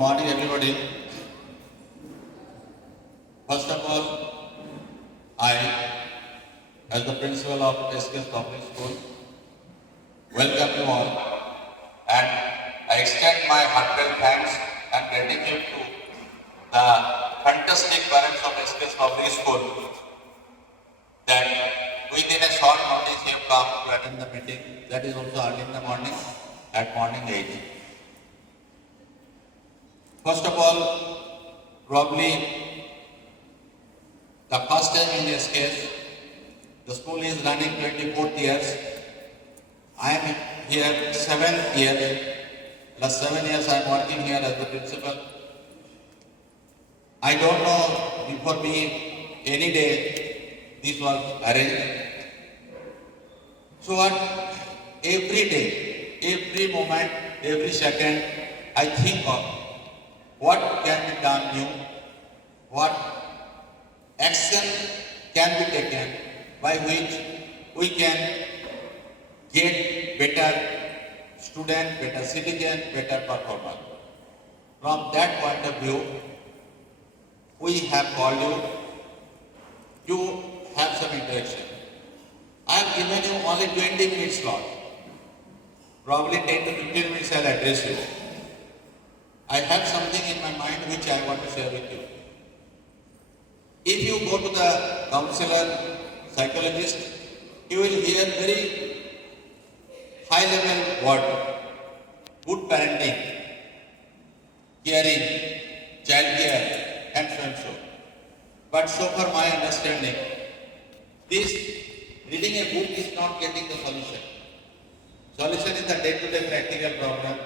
morning, everybody. First of all, I, as the principal of SKS Public School, welcome you all, and I extend my heartfelt thanks and gratitude to the fantastic parents of SKS Public School that within a short notice have come to attend the meeting. That is also early in the morning, at morning 8. First of all, probably the first time in SKS, the school is running 24th years. I am here 7th year. Last 7 years I am working here as the principal. I don't know before me any day this was arranged. So what? Every day, every moment, every second, I think of what can be done new, what action can be taken by which we can get better student, better citizen, better performer. From that point of view, we have called you to have some interaction. I have given you only 20 minutes slot. Probably 10 to 15 minutes I will address you. I have something in my mind which I want to share with you. If you go to the counselor, psychologist, you will hear very high level word, good parenting, caring, child care, and so and so. But so far my understanding, this reading a book is not getting the solution. Solution is the day-to-day practical problem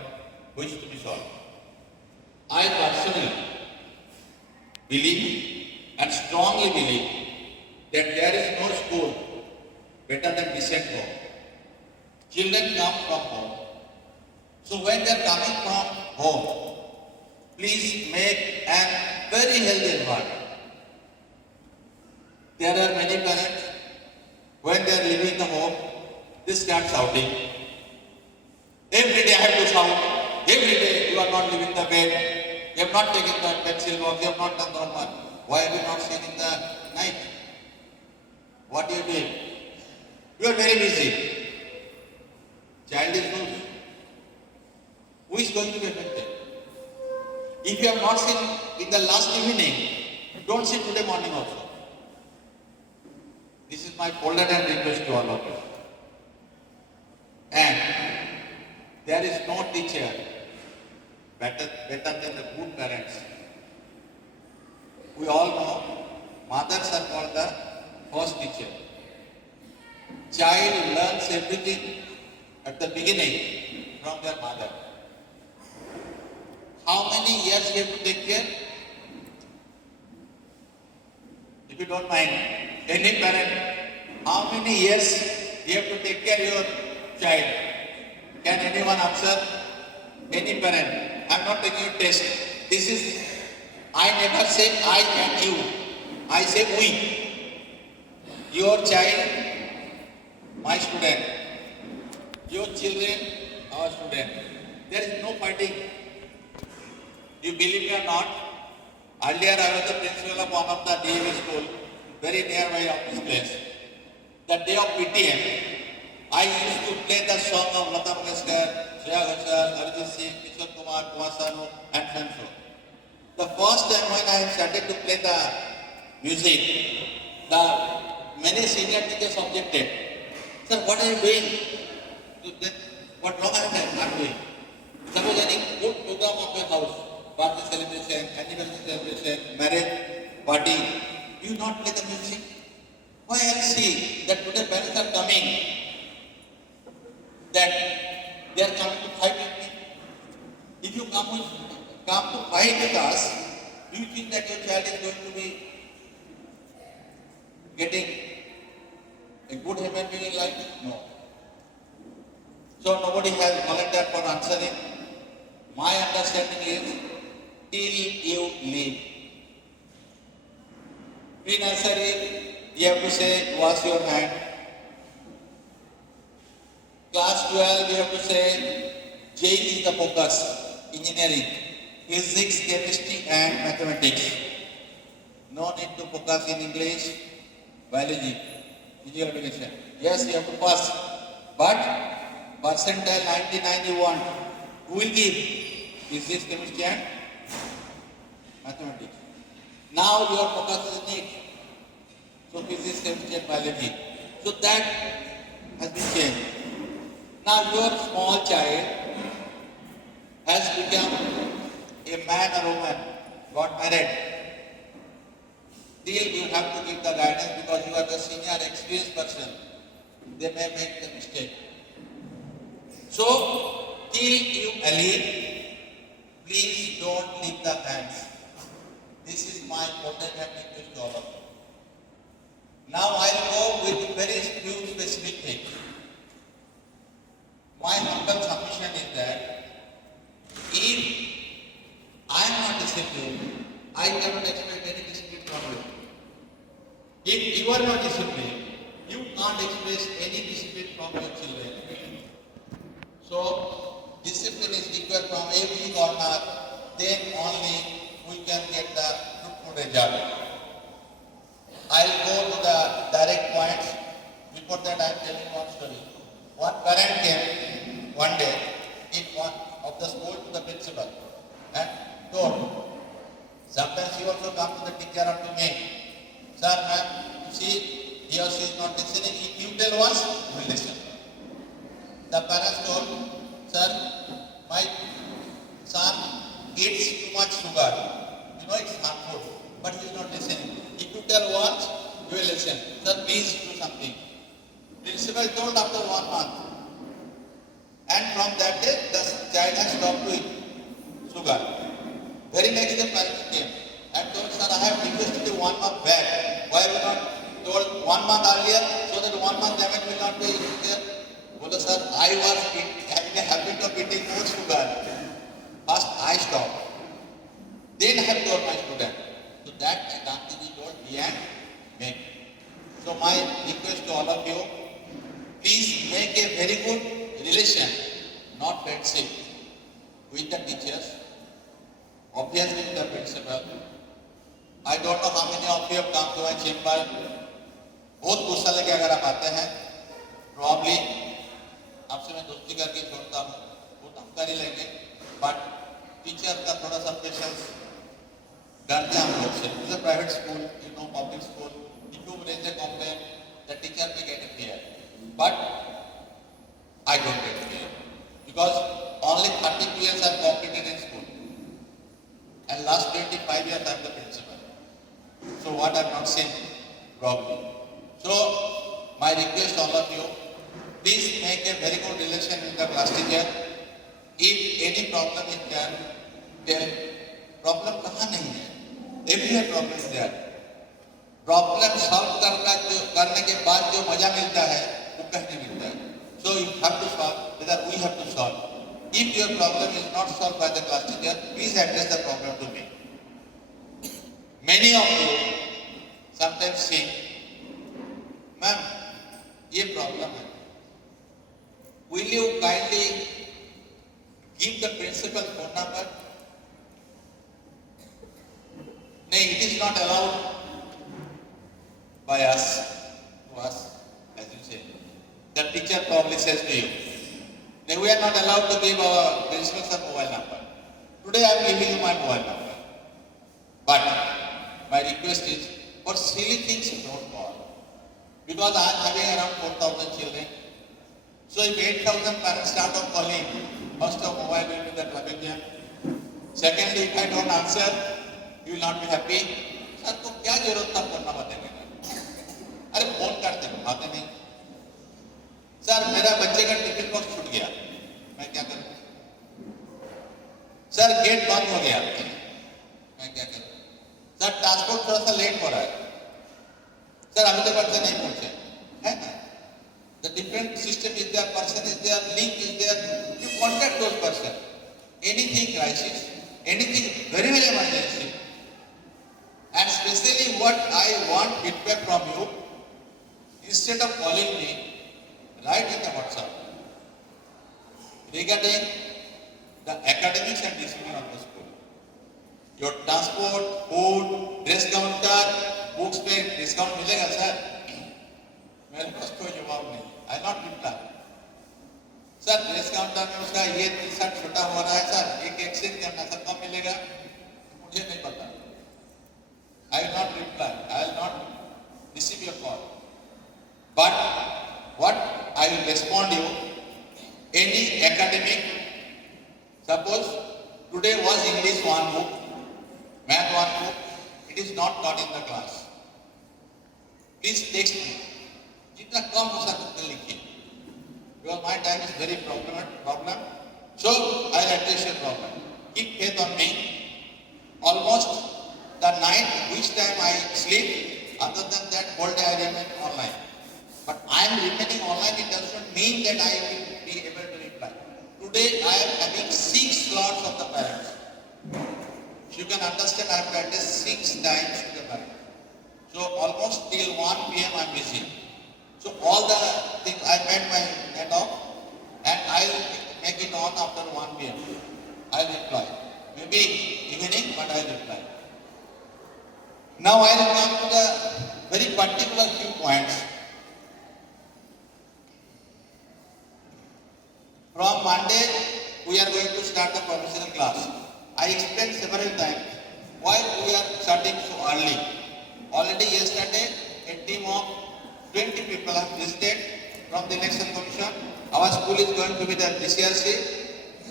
which to be solved. I personally believe and strongly believe that there is no school better than decent home. Children come from home. So when they are coming from home, please make a very healthy environment. There are many parents, when they are leaving the home, they start shouting. Every day I have to shout. Every day you are not leaving the bed. You have not taken the pencil box. You have not done the homework. Why have you not seen in the night? What are you doing? You are very busy. Child is loose. Who is going to be affected? If you have not seen in the last evening, don't see today morning also. This is my folded hand request to all of you. And there is no teacher better than the good parents. We all know mothers are called the first teacher. Child learns everything at the beginning from their mother. How many years you have to take care? If you don't mind, any parent, how many years you have to take care of your child? Can anyone answer? Any parent? I am not taking a test. This is, I never say I and you. I say we. Your child, my student. Your children, our student. There is no fighting. You believe me or not? Earlier I was the principal of one of the DAV school, very nearby of this place. The day of PTM, I used to play the song of Lata Mangeshkar, Shreya Ghoshal, Arijit Singh, Kishore Kumar, Kumar Sanu, and so on. The first time when I started to play the music, the many senior teachers objected. Sir, what are you doing? What wrong I am doing? Suppose any good program of your house, birthday celebration, anniversary celebration, marriage party, you not play the music? Why I see that today parents are coming, that they are coming to fight with me. If you come to fight with us, do you think that your child is going to be getting a good human being in life? No. So nobody has volunteered for answering. My understanding is, till you leave. Pre-nursery, you have to say, wash your hand. Class 12, you have to say, jail is the focus, engineering. physics, chemistry and mathematics. No need to focus in English, biology, physical education. Yes, you have to pass. But percentile 99 you want. Who will give? Physics, chemistry and mathematics. Now your focus is NEET. So physics, chemistry and biology. So that has been changed. Now your small child has become a man or woman, got married. Still you have to give the guidance because you are the senior experienced person. They may make the mistake. So till you leave, please don't leave the hands. This is my important request to all of you. Now I'll go with very few specific things. My humble submission is that if I am not disciplined, I cannot expect any discipline from you. If you are not disciplined, you can't expect any discipline from your children. So discipline is required from every corner, then only we can get the fruitful result. I'll go to the direct points. Before that, I am telling one story. One parent came one day in one of the school to the principal and told, sometimes he also comes to the teacher or to me, sir, ma'am, see, he or she is not listening. If you tell once, he will listen. The parents told, sir, my son eats too much sugar. You know it's harmful, but he is not listening. If you tell once, he will listen. Sir, please do something. Principal told after 1 month. And from that day, the child has stopped to eat sugar. Very next day, parents came and told, sir, I have requested you 1 month back. Why you not told 1 month earlier so that 1 month damage will not be here? Well, sir, I was having a habit of eating more sugar. First, I stopped. Then I have told my student. So that Gandhiji told me and me. So my request to all of you, please make a very good relation, not friendship, with the teachers, obviously with the principal. I don't know how many of you have come to my chamber. बहुत गुस्सा लगे अगर आप आते हैं, probably आपसे मैं दोस्ती करके छोड़ता हूँ, बहुत हम कर ही लेंगे, but टीचर का थोड़ा सा पेशेंस डरते हैं हम लोग से. It's a private school, you know, public school. If you raise a complaint, the teacher may get it clear. But I don't get it clear. Because only 32 years I have completed in school. And last 25 years I am the principal. So what I have not seen, probably. So my request to all of you, please make a very good relation with the class teacher. If any problem is there, tell problem कहाँ नहीं है. Every problem is there. Problem solve करने के बाद जो मजा मिलता है वो कहीं नहीं मिलता है. So you have to solve, whether we have to solve. If your problem is not solved by the class teacher, please address the problem to me. Many of you sometimes say, ma'am, ये problem है. Will you kindly give the principal phone number? No, it is not allowed by us, to us, as you say. The teacher probably says to you, no, we are not allowed to give our principal's mobile number. Today I am giving you my mobile number. But my request is, for silly things don't call. Because I am having around 4,000 children. So if 8,000 parents start off calling, first of mobile will be the traffic jam. Secondly, if I don't answer, you will not be happy. Sir, तो क्या जरूरत था फोन ना बताने का? अरे फोन करते हैं, आते नहीं. सर मेरा बच्चे का टिफिन बॉक्स छूट गया, मैं क्या करूं? सर गेट बंद हो गया, मैं क्या करूं? सर ट्रांसपोर्ट थोड़ा सा लेट हो रहा है. सर अभी तक बच्चे नहीं पहुंचे, है ना? The different system is there, person is there, link is there. You contact those person. Anything crisis, anything very very emergency. And especially what I want feedback from you, instead of calling me, write in the WhatsApp regarding the academics and discipline of the school. Your transport, food, dress counter, books पे डिस्काउंट मिलेगा सर? मेरे पास कोई जवाब नहीं. I not reply. Sir dress counter में उसका ये T shirt छोटा हो रहा है सर, एक एक्सचेंज करना सर, कब मिलेगा? मुझे नहीं पता. I will not reply. I will not receive your call. But what I will respond you, any academic, suppose today was English one book, math one book, it is not taught in the class. Please text me. जितना कम हो सके उतना लिखिए. Because my time is very problem. So I will address your problem. Keep faith on me. Almost the night which time I sleep, other than that whole day I remain online. But I am remaining online, it does not mean that I will be able to reply. Today I am having 6 slots of the parents. So you can understand I have to address 6 times to the parents. So almost till 1 p.m. I am busy. So all the things I made my net off and I will make it on after 1 p.m. I will reply. Maybe evening, but I will reply. Now I will come to the very particular few points. From Monday, we are going to start the professional class. I explained several times why we are starting so early. Already yesterday, a team of 20 people have visited from the election commission. Our school is going to be the DCRC.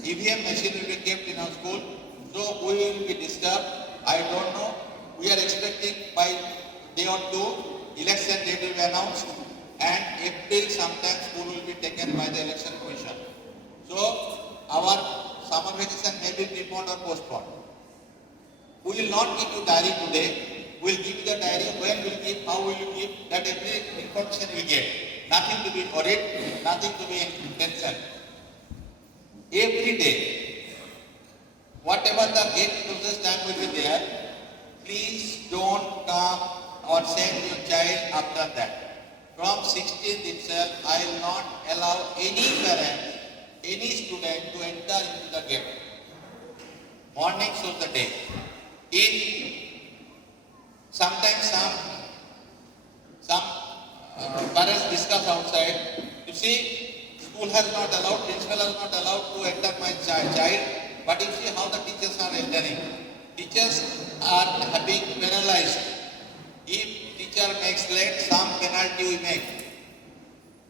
EVM machine will be kept in our school. So we will be disturbed. I don't know. We are expecting by day or two, election date will be announced, and April sometime school will be taken by the election commission. So our summer vacation may be preponed or postponed. We will not give you diary today. We will give you the diary, when we will give, how we will give, that every information we get. Nothing to be worried, nothing to be in tension. Every day, whatever the gate closest time will be there, please don't come or send your child after that. From 16th itself, I will not allow any parent, any student to enter into the gate. Morning shows the day. If sometimes some parents discuss outside, you see, school has not allowed, principal has not allowed to enter my child, but you see how the teachers are entering. Teachers are having penalized. If teacher makes late, some penalty we make.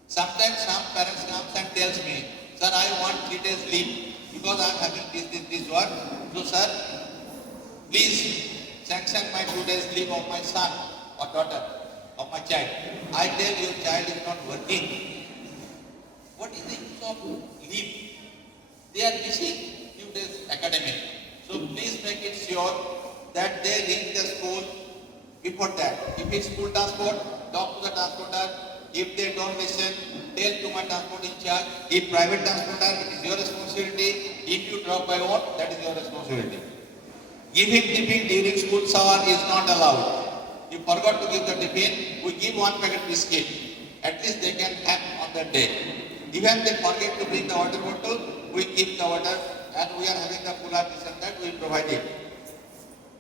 Sometimes some parents comes and tells me, sir, I want 3 days leave because I am having this work. So sir, please sanction my 2 days leave of my son or daughter, of my child. I tell your child is not working. What is the use of leave? They are missing few days academic. So please make it sure that they reach the school before that. If it's school transport, talk to the transporter. If they don't listen, tell to my transport in charge. If private transporter, it is your responsibility. If you drop by own, that is your responsibility. Giving tiffin during school hour is not allowed. You forgot to give the tiffin, we give 1 packet biscuit. At least they can have on that day. Even they forget to bring the water bottle, we keep the water and we are having the cooler this and that, we provide it.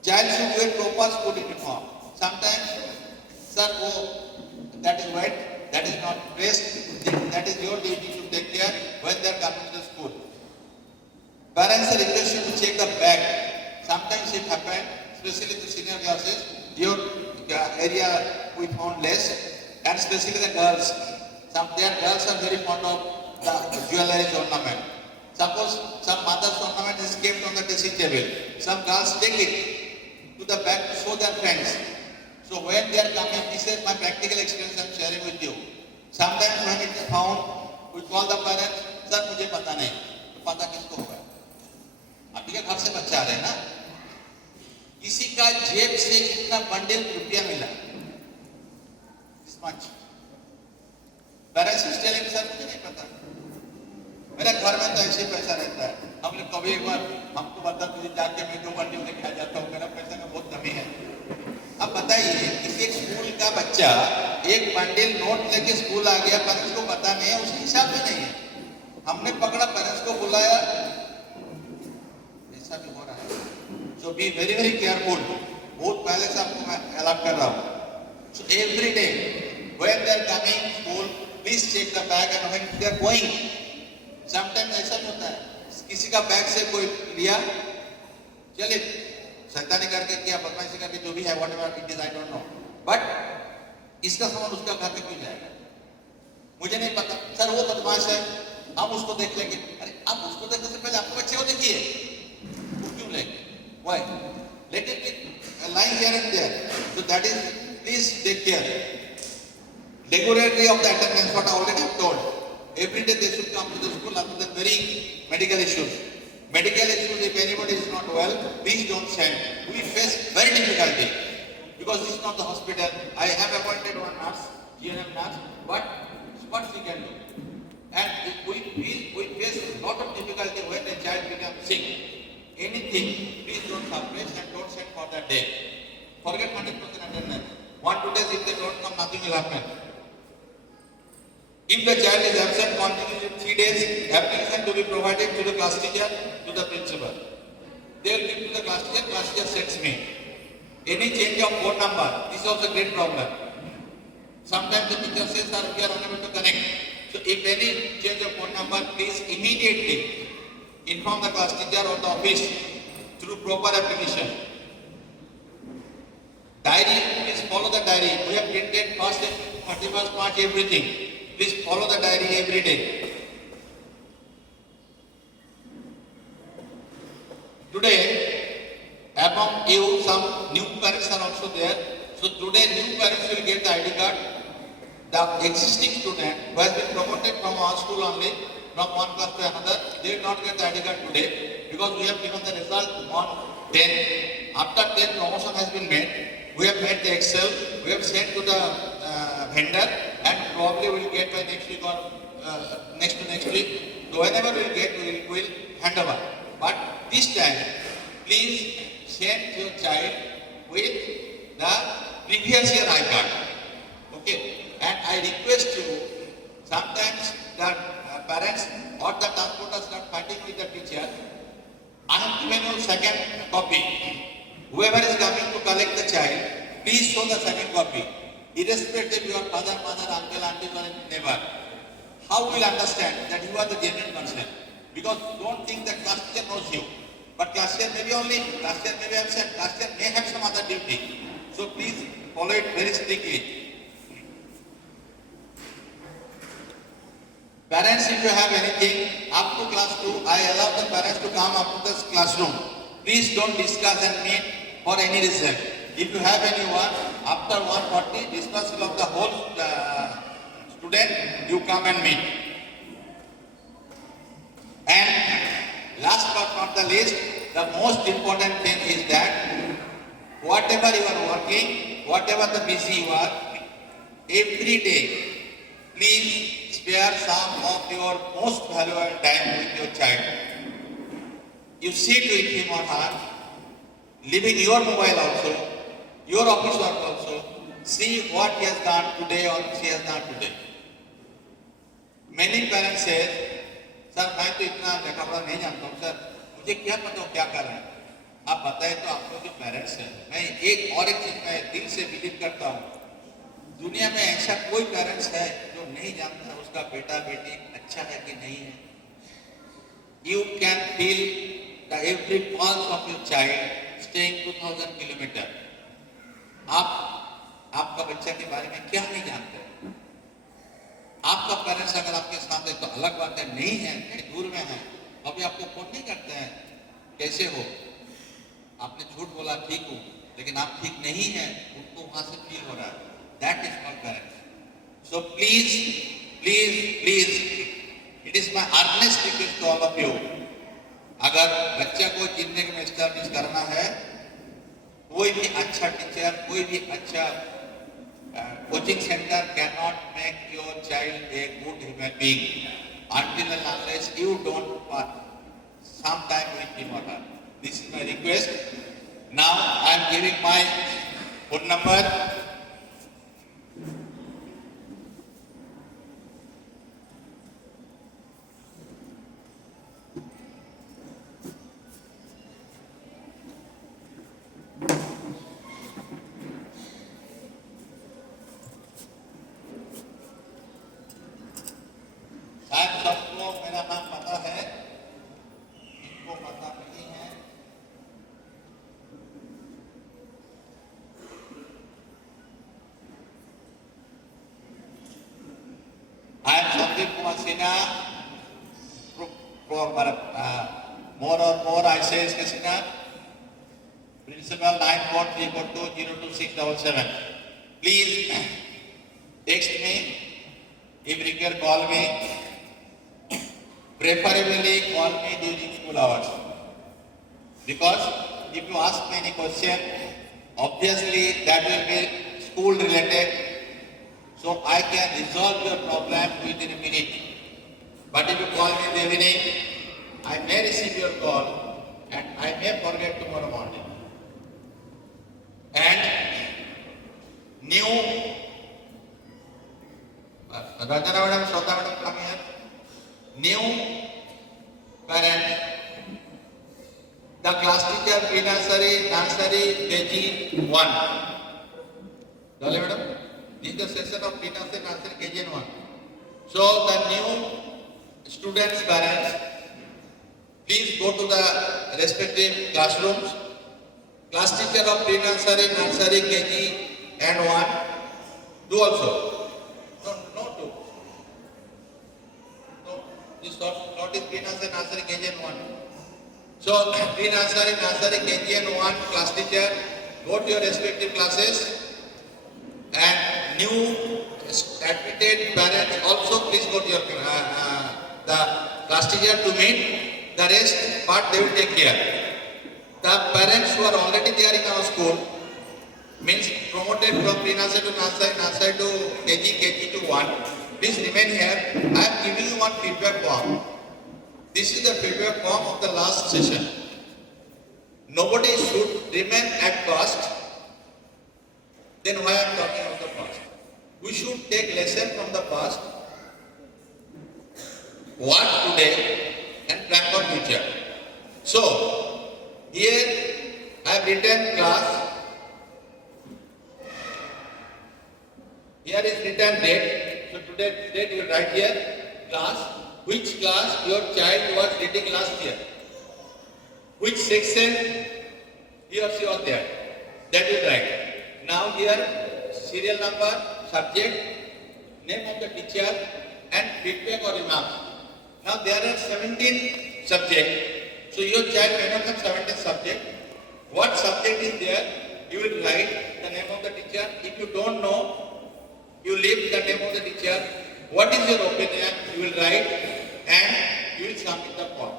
Child should wear proper school uniform. Sometimes, sir, that is wet, that is not pressed, that is your duty to take care when they are coming to the school. Parents are requested to check the bag. Sometimes it happens, especially the senior classes, your area we found less, and especially the girls. Their girls are very fond of the jewelry ornament. Suppose some mother's ornament is kept on the dressing table. Some girls take it to the back to show their friends. So when they are coming, this is my practical experience I am sharing with you. Sometimes when it is found, we call the parents, sir मुझे पता नहीं, तो पता किसको होगा? आप के घर से बच्चा आ रहे हैं ना? किसी का जेब से इतना बंडल रुपया मिला, this much. Parents is telling sir मुझे नहीं पता. मेरे घर में तो ऐसे पैसा रहता है. हम लोग कभी एक बार हमको बता तुझे जाके मैं 2 बंडल लेके आ जाता हूँ, मेरा पैसा का बहुत कमी है. अब बताइए किसी एक स्कूल का बच्चा एक बंडल नोट लेके स्कूल आ गया, पेरेंट्स को पता नहीं है, उसके हिसाब में नहीं है. हमने पकड़ा, पेरेंट्स को बुलाया, ऐसा भी हो रहा है. So So be very very careful. Both पहले से आपको मैं अलर्ट कर रहा हूँ. So every day when they are coming school, please check the bag and when they are going. Sometimes ऐसा भी होता है, किसी का बैग से कोई लिया, चले शैतानी करके किया, बदमाशी करके जो भी है, whatever it is, I don't know. But इसका सामान उसका घर पे क्यों जाएगा? मुझे नहीं पता. सर वो बदमाश है, हम उसको देख लेंगे. अरे आप उसको देखने से पहले आपको बच्चे को देखिए. वो क्यों लेंगे? Why? Let it be lying here and there. So that is, please take care. Regularity of the attendance, what I already told. Every day they should come to the school other than very medical issues. Medical issues, if anybody is not well, please don't send. We face very difficulty because this is not the hospital. I have appointed one nurse, GNM nurse, but what we can do? And we face a lot of difficulty when a child becomes sick. Anything, please don't suppress and don't send for that day. Forget 100% attendance. 1 2 days, if they don't come, nothing will happen. If the child is absent continuously 3 days, application to be provided to the class teacher, to the principal. They will give to the class teacher sends me. Any change of phone number, this is also a great problem. Sometimes the teacher says that we are unable to connect. So if any change of phone number, please immediately inform the class teacher or the office through proper application. Diary, please follow the diary. We have printed 31st March everything. Please follow the diary every day. Today, among you, some new parents are also there. So today, new parents will get the ID card. The existing student who has been promoted from our school only, from one class to another, they will not get the ID card today because we have given the result on 10. After 10, promotion has been made. We have made the Excel. We have sent to the vendor, and probably we will get by next week or next to next week. So whenever we will get, we will hand over. But this time, please send your child with the previous year I card. Okay? And I request you, sometimes the parents or the transporters are fighting with the teacher. I have given you second copy. Whoever is coming to collect the child, please show the second copy. Irrespective of your father, mother, uncle, auntie, or neighbor. How will understand that you are the genuine person? Because don't think that class teacher knows you. But class teacher may be only, class teacher may be absent, class teacher may have some other duty. So please follow it very strictly. Parents, if you have anything up to class 2, I allow the parents to come up to the classroom. Please don't discuss and meet for any reason. If you have anyone, after 1:40, dispersal of the whole student, you come and meet. And last but not the least, the most important thing is that whatever you are working, whatever the busy you are, every day, please spare some of your most valuable time with your child. You sit with him or her, leaving your mobile also, your office work also, see what he has done today or she has done today. Many parents say, sir मैं तो इतना लेखा पढ़ा नहीं जानता हूँ सर, मुझे क्या पता हो क्या कर रहे हैं. आप बताएं तो आपको जो पेरेंट्स हैं, मैं एक चीज मैं दिल से बिलीव करता हूँ, दुनिया में ऐसा कोई पेरेंट्स है जो नहीं जानता उसका बेटा बेटी अच्छा है कि नहीं है. You can feel the every pulse of your child staying 2000 kilometers. आपका बच्चा के बारे में क्या नहीं जानते? आपका पेरेंट्स अगर आपके साथ है तो अलग बात है, नहीं है कहीं दूर में है, अभी आपको फोन नहीं करते हैं, कैसे हो, आपने झूठ बोला ठीक हूँ, लेकिन आप ठीक नहीं है, उनको वहां से फील हो रहा है. That is called parents. So please, it is my earnest request to all of you. अगर बच्चा को जिंदगी में एस्टैब्लिश करना है, कोई भी अच्छा टीचर, कोई भी अच्छा coaching centre cannot make your child a good human being until and unless you don't part some time with him or her. This is my request. Now I am giving my phone number. सबको मेरा नाम पता है, इनको पता नहीं है। I am Sandeep Kumar Sinha. More or more I say is Sinha. Principal 9434202677. Please text me. If required, call me. Preferably call me during school hours. Because if you ask me any question, obviously that will be school related. So I can resolve your problem within a minute. But if you call me in the evening, I may receive your call and I may forget tomorrow morning. And new Rajana madam, Shweta madam, come here. New parent, the class teacher pre-nursery, nursery, KG 1. Dale madam, this is the session of pre-nursery, nursery, KG 1. So the new students' parents, please go to the respective classrooms. Class teacher of pre-nursery, nursery, KG and 1. Do also. No, do. No, this not is pre-nursery, nursery, KG and 1. So pre-nursery, nursery, KG and 1 class teacher, go to your respective classes. And new admitted parents also please go to your the class teacher to meet. The rest part they will take care. The parents who are already there in our school, means promoted from pre-nursery to nursery, nursery to KG, KG to 1, please remain here. I am giving you one feedback form. This is the feedback form of the last session. Nobody should remain at past. Then why I am talking about the past? We should take lesson from the past, what today, and plan for future. So, here I have written class. Here is written date. So today's date you will write here class. Which class your child was reading last year? Which section he or she was there? That you write. Now here serial number, subject, name of the teacher, and feedback or remarks. Now there are 17 subjects. So your child may not have 17 subjects. What subject is there? You will write the name of the teacher. If you don't know, you leave the name of the teacher. What is your opinion? You will write and you will submit the form.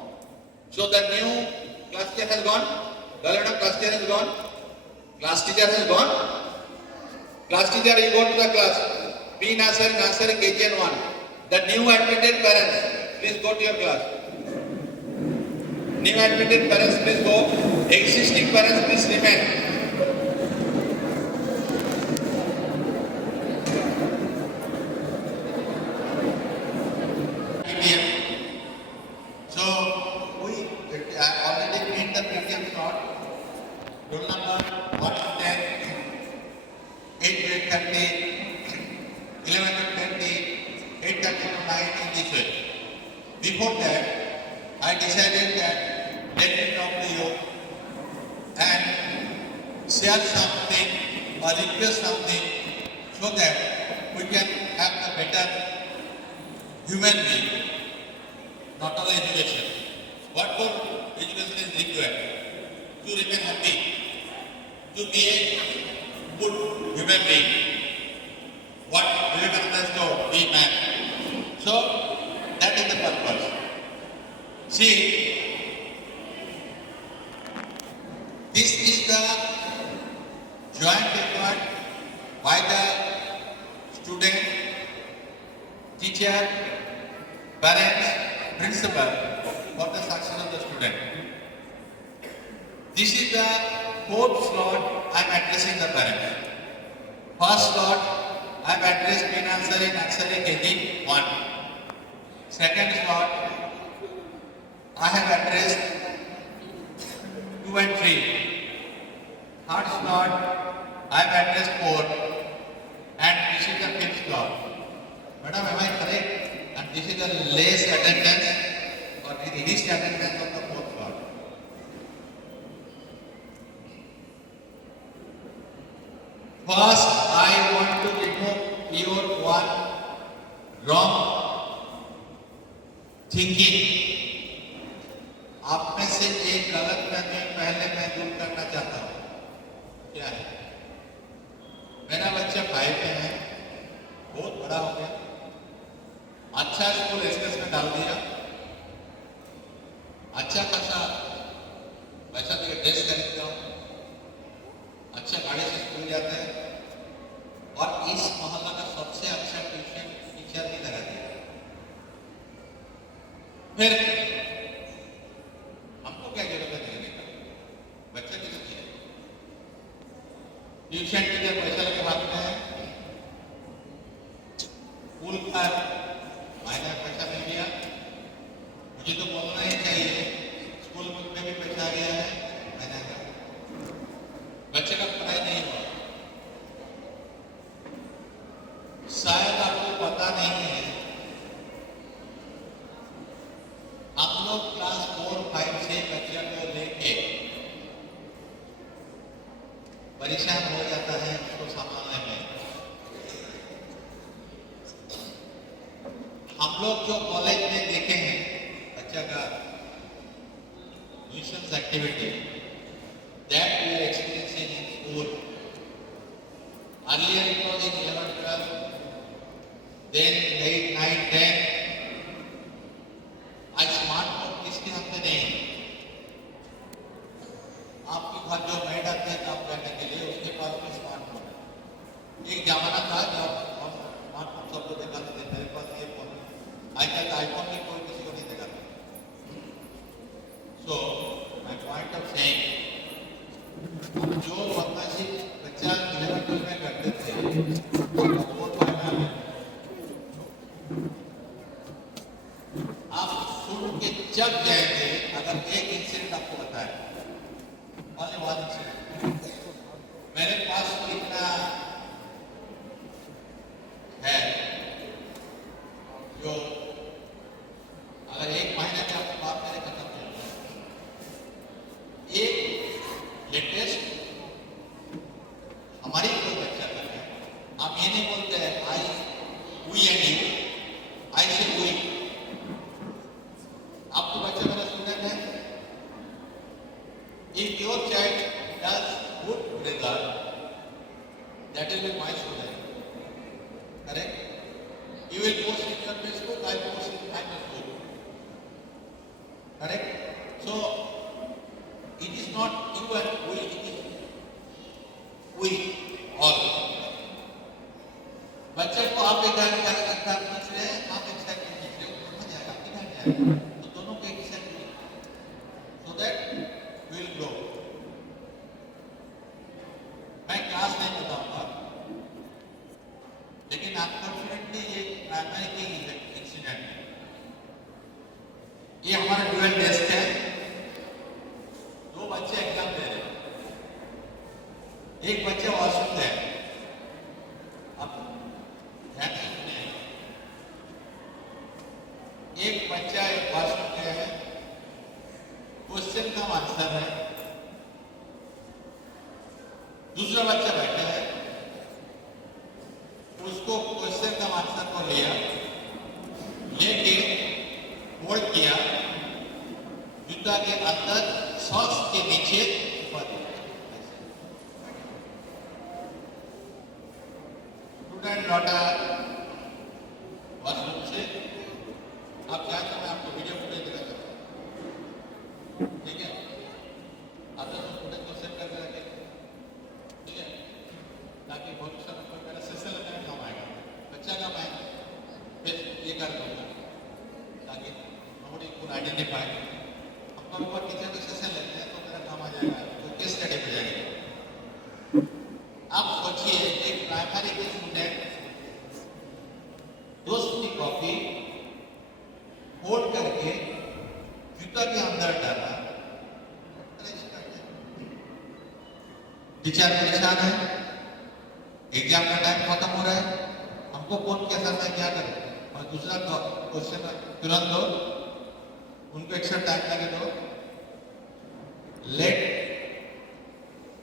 So the new class teacher has gone. Galana class teacher has gone. Class teacher has gone. Class teacher is going to the class. Pre-nursery, nursery, KG and 1. The new admitted parents, please go to your class. New admitted parents, please go. Existing parents, please remain. So, we already made the PTM slot. Roll number 1 to 10, 8 to 8:30, 11 to 20, 8:30 to 9 in this way. Before that, I decided that let me talk to you and share something or request something so that we can have a better human being, not only education. What for education is required? To remain happy, to be a good human being. What Vivekananda told, be man. So that is the purpose. See, this is the joint effort by the student, teacher, parents, principal for the success of the student. This is the fourth slot I am addressing the parents. First slot I have addressed pre-nursery, nursery, KG 1. Second slot I have addressed 2 and 3. Third slot I have addressed 4. And this is the fifth slot. Madam, am I correct? And this is the less attendance or the least attendance of the fourth floor. First, I want to remove your one wrong thinking. आप में से एक गलत फहमी पहले मैं दूर करना चाहता हूँ। क्या है? मेरा बच्चा 5 में है, बहुत बड़ा हो गया, अच्छा स्कूल एसएस में डाल दिया, अच्छा खासा पैसा देकर ड्रेस खरीदता हूँ, अच्छा गाड़ी से स्कूल जाता है और इस मोहल्ला का सबसे अच्छा ट्यूशन टीचर भी लगा दिया। फिर हमको क्या जरूरत है देने का? बच्चा की रुचि है, ट्यूशन टीचर पैसा लेके भागते हैं, स्कूल का महीने में पैसा मिल गया, मुझे तो बोलना ही चाहिए स्कूल में भी पैसा आ गया है महीने का, बच्चे का पढ़ाई नहीं हुआ। शायद आपको पता नहीं है, हम लोग क्लास 4, 5 से बच्चे को लेके परेशान हो जाता है उसको संभालने में। हम लोग जो कॉलेज में देखे हैं बच्चा का tuition activity, that we are experiencing in school. Earlier it was in 11, 12, then 8, 9, 10. आज स्मार्टफोन किसके हाथ में नहीं? आपके घर जो मेड आते हैं काम करने के लिए उसके पास भी स्मार्टफोन है। एक जमाना था जब हम स्मार्टफोन सबको दिखाते थे, मेरे पास ये फोन है, आजकल आईफोन भी कोई किसी को नहीं दिखाता। So my point of saying, जो बदमाशी बच्चा 11, 12 में करते थे आप सुन के जब जाएंगे। अगर एक इंसिडेंट आपको बताए, only one incident, मेरे पास तो इतना है जो अगर एक महीने में आपको बात मेरे खत्म हो जाए। एक लेटेस्ट हमारी कोई बच्चा कर है, हम ये नहीं बोलते हैं आई we and you, I say we. आपको बच्चा मेरा स्टूडेंट है, if your child does good result, that will be my student, correct? You will post in your Facebook, I post in my Facebook, correct? So it is not you and we, it is we all. बच्चे को आप एक घर खींच रहे हैं, आप एक साइड में खींच रहे हो, कहाँ जाएगा, किधर जाएगा? तो दोनों को एक साइड में, so that we will grow. मैं क्लास नहीं बताऊंगा, लेकिन अनफॉर्चुनेटली ये प्राइमरी की इंसिडेंट, ये हमारा ड्यूअल टेस्ट है। 2 बच्चे एग्जाम दे रहे हैं, एक बच्चे वॉशरूम है। अब ध्यान से सुनिए, एक बच्चा वॉशरूम गया है, क्वेश्चन का आंसर है, दूसरा बच्चा बैठा है, उसको क्वेश्चन का आंसर को लिया, लेके होल्ड किया, जूता के अंदर सॉक्स के नीचे छुपा दिया। स्टूडेंट लौटा वॉशरूम से, आप चाहे तो मैं आपको वीडियो फुटेज दिखा सकता हूँ, ठीक है? आप तो फुटेज को सेव करके रखें, ठीक है, ताकि भविष्य में कोई मेरा सेशन लेने में काम आएगा। बच्चा का मैं फिर ये कर दूँगा ताकि नोबडी कुड आइडेंटिफाई। हमको ऊपर टीचर का सेशन लेते हैं तो मेरा काम आ जाएगा, तो केस स्टडी हो जाएगी। आप सोचिए एक प्राइमरी के स्टूडेंट दोस्त की कॉपी फोल्ड करके जूता के अंदर डाला, टीचर परेशान है, एग्जाम का टाइम खत्म हो रहा है, हमको कौन कहता मैं क्या करूं? दूसरा क्वेश्चन तुरंत दो, उनको एक्स्ट्रा टाइम लगे दो। लेट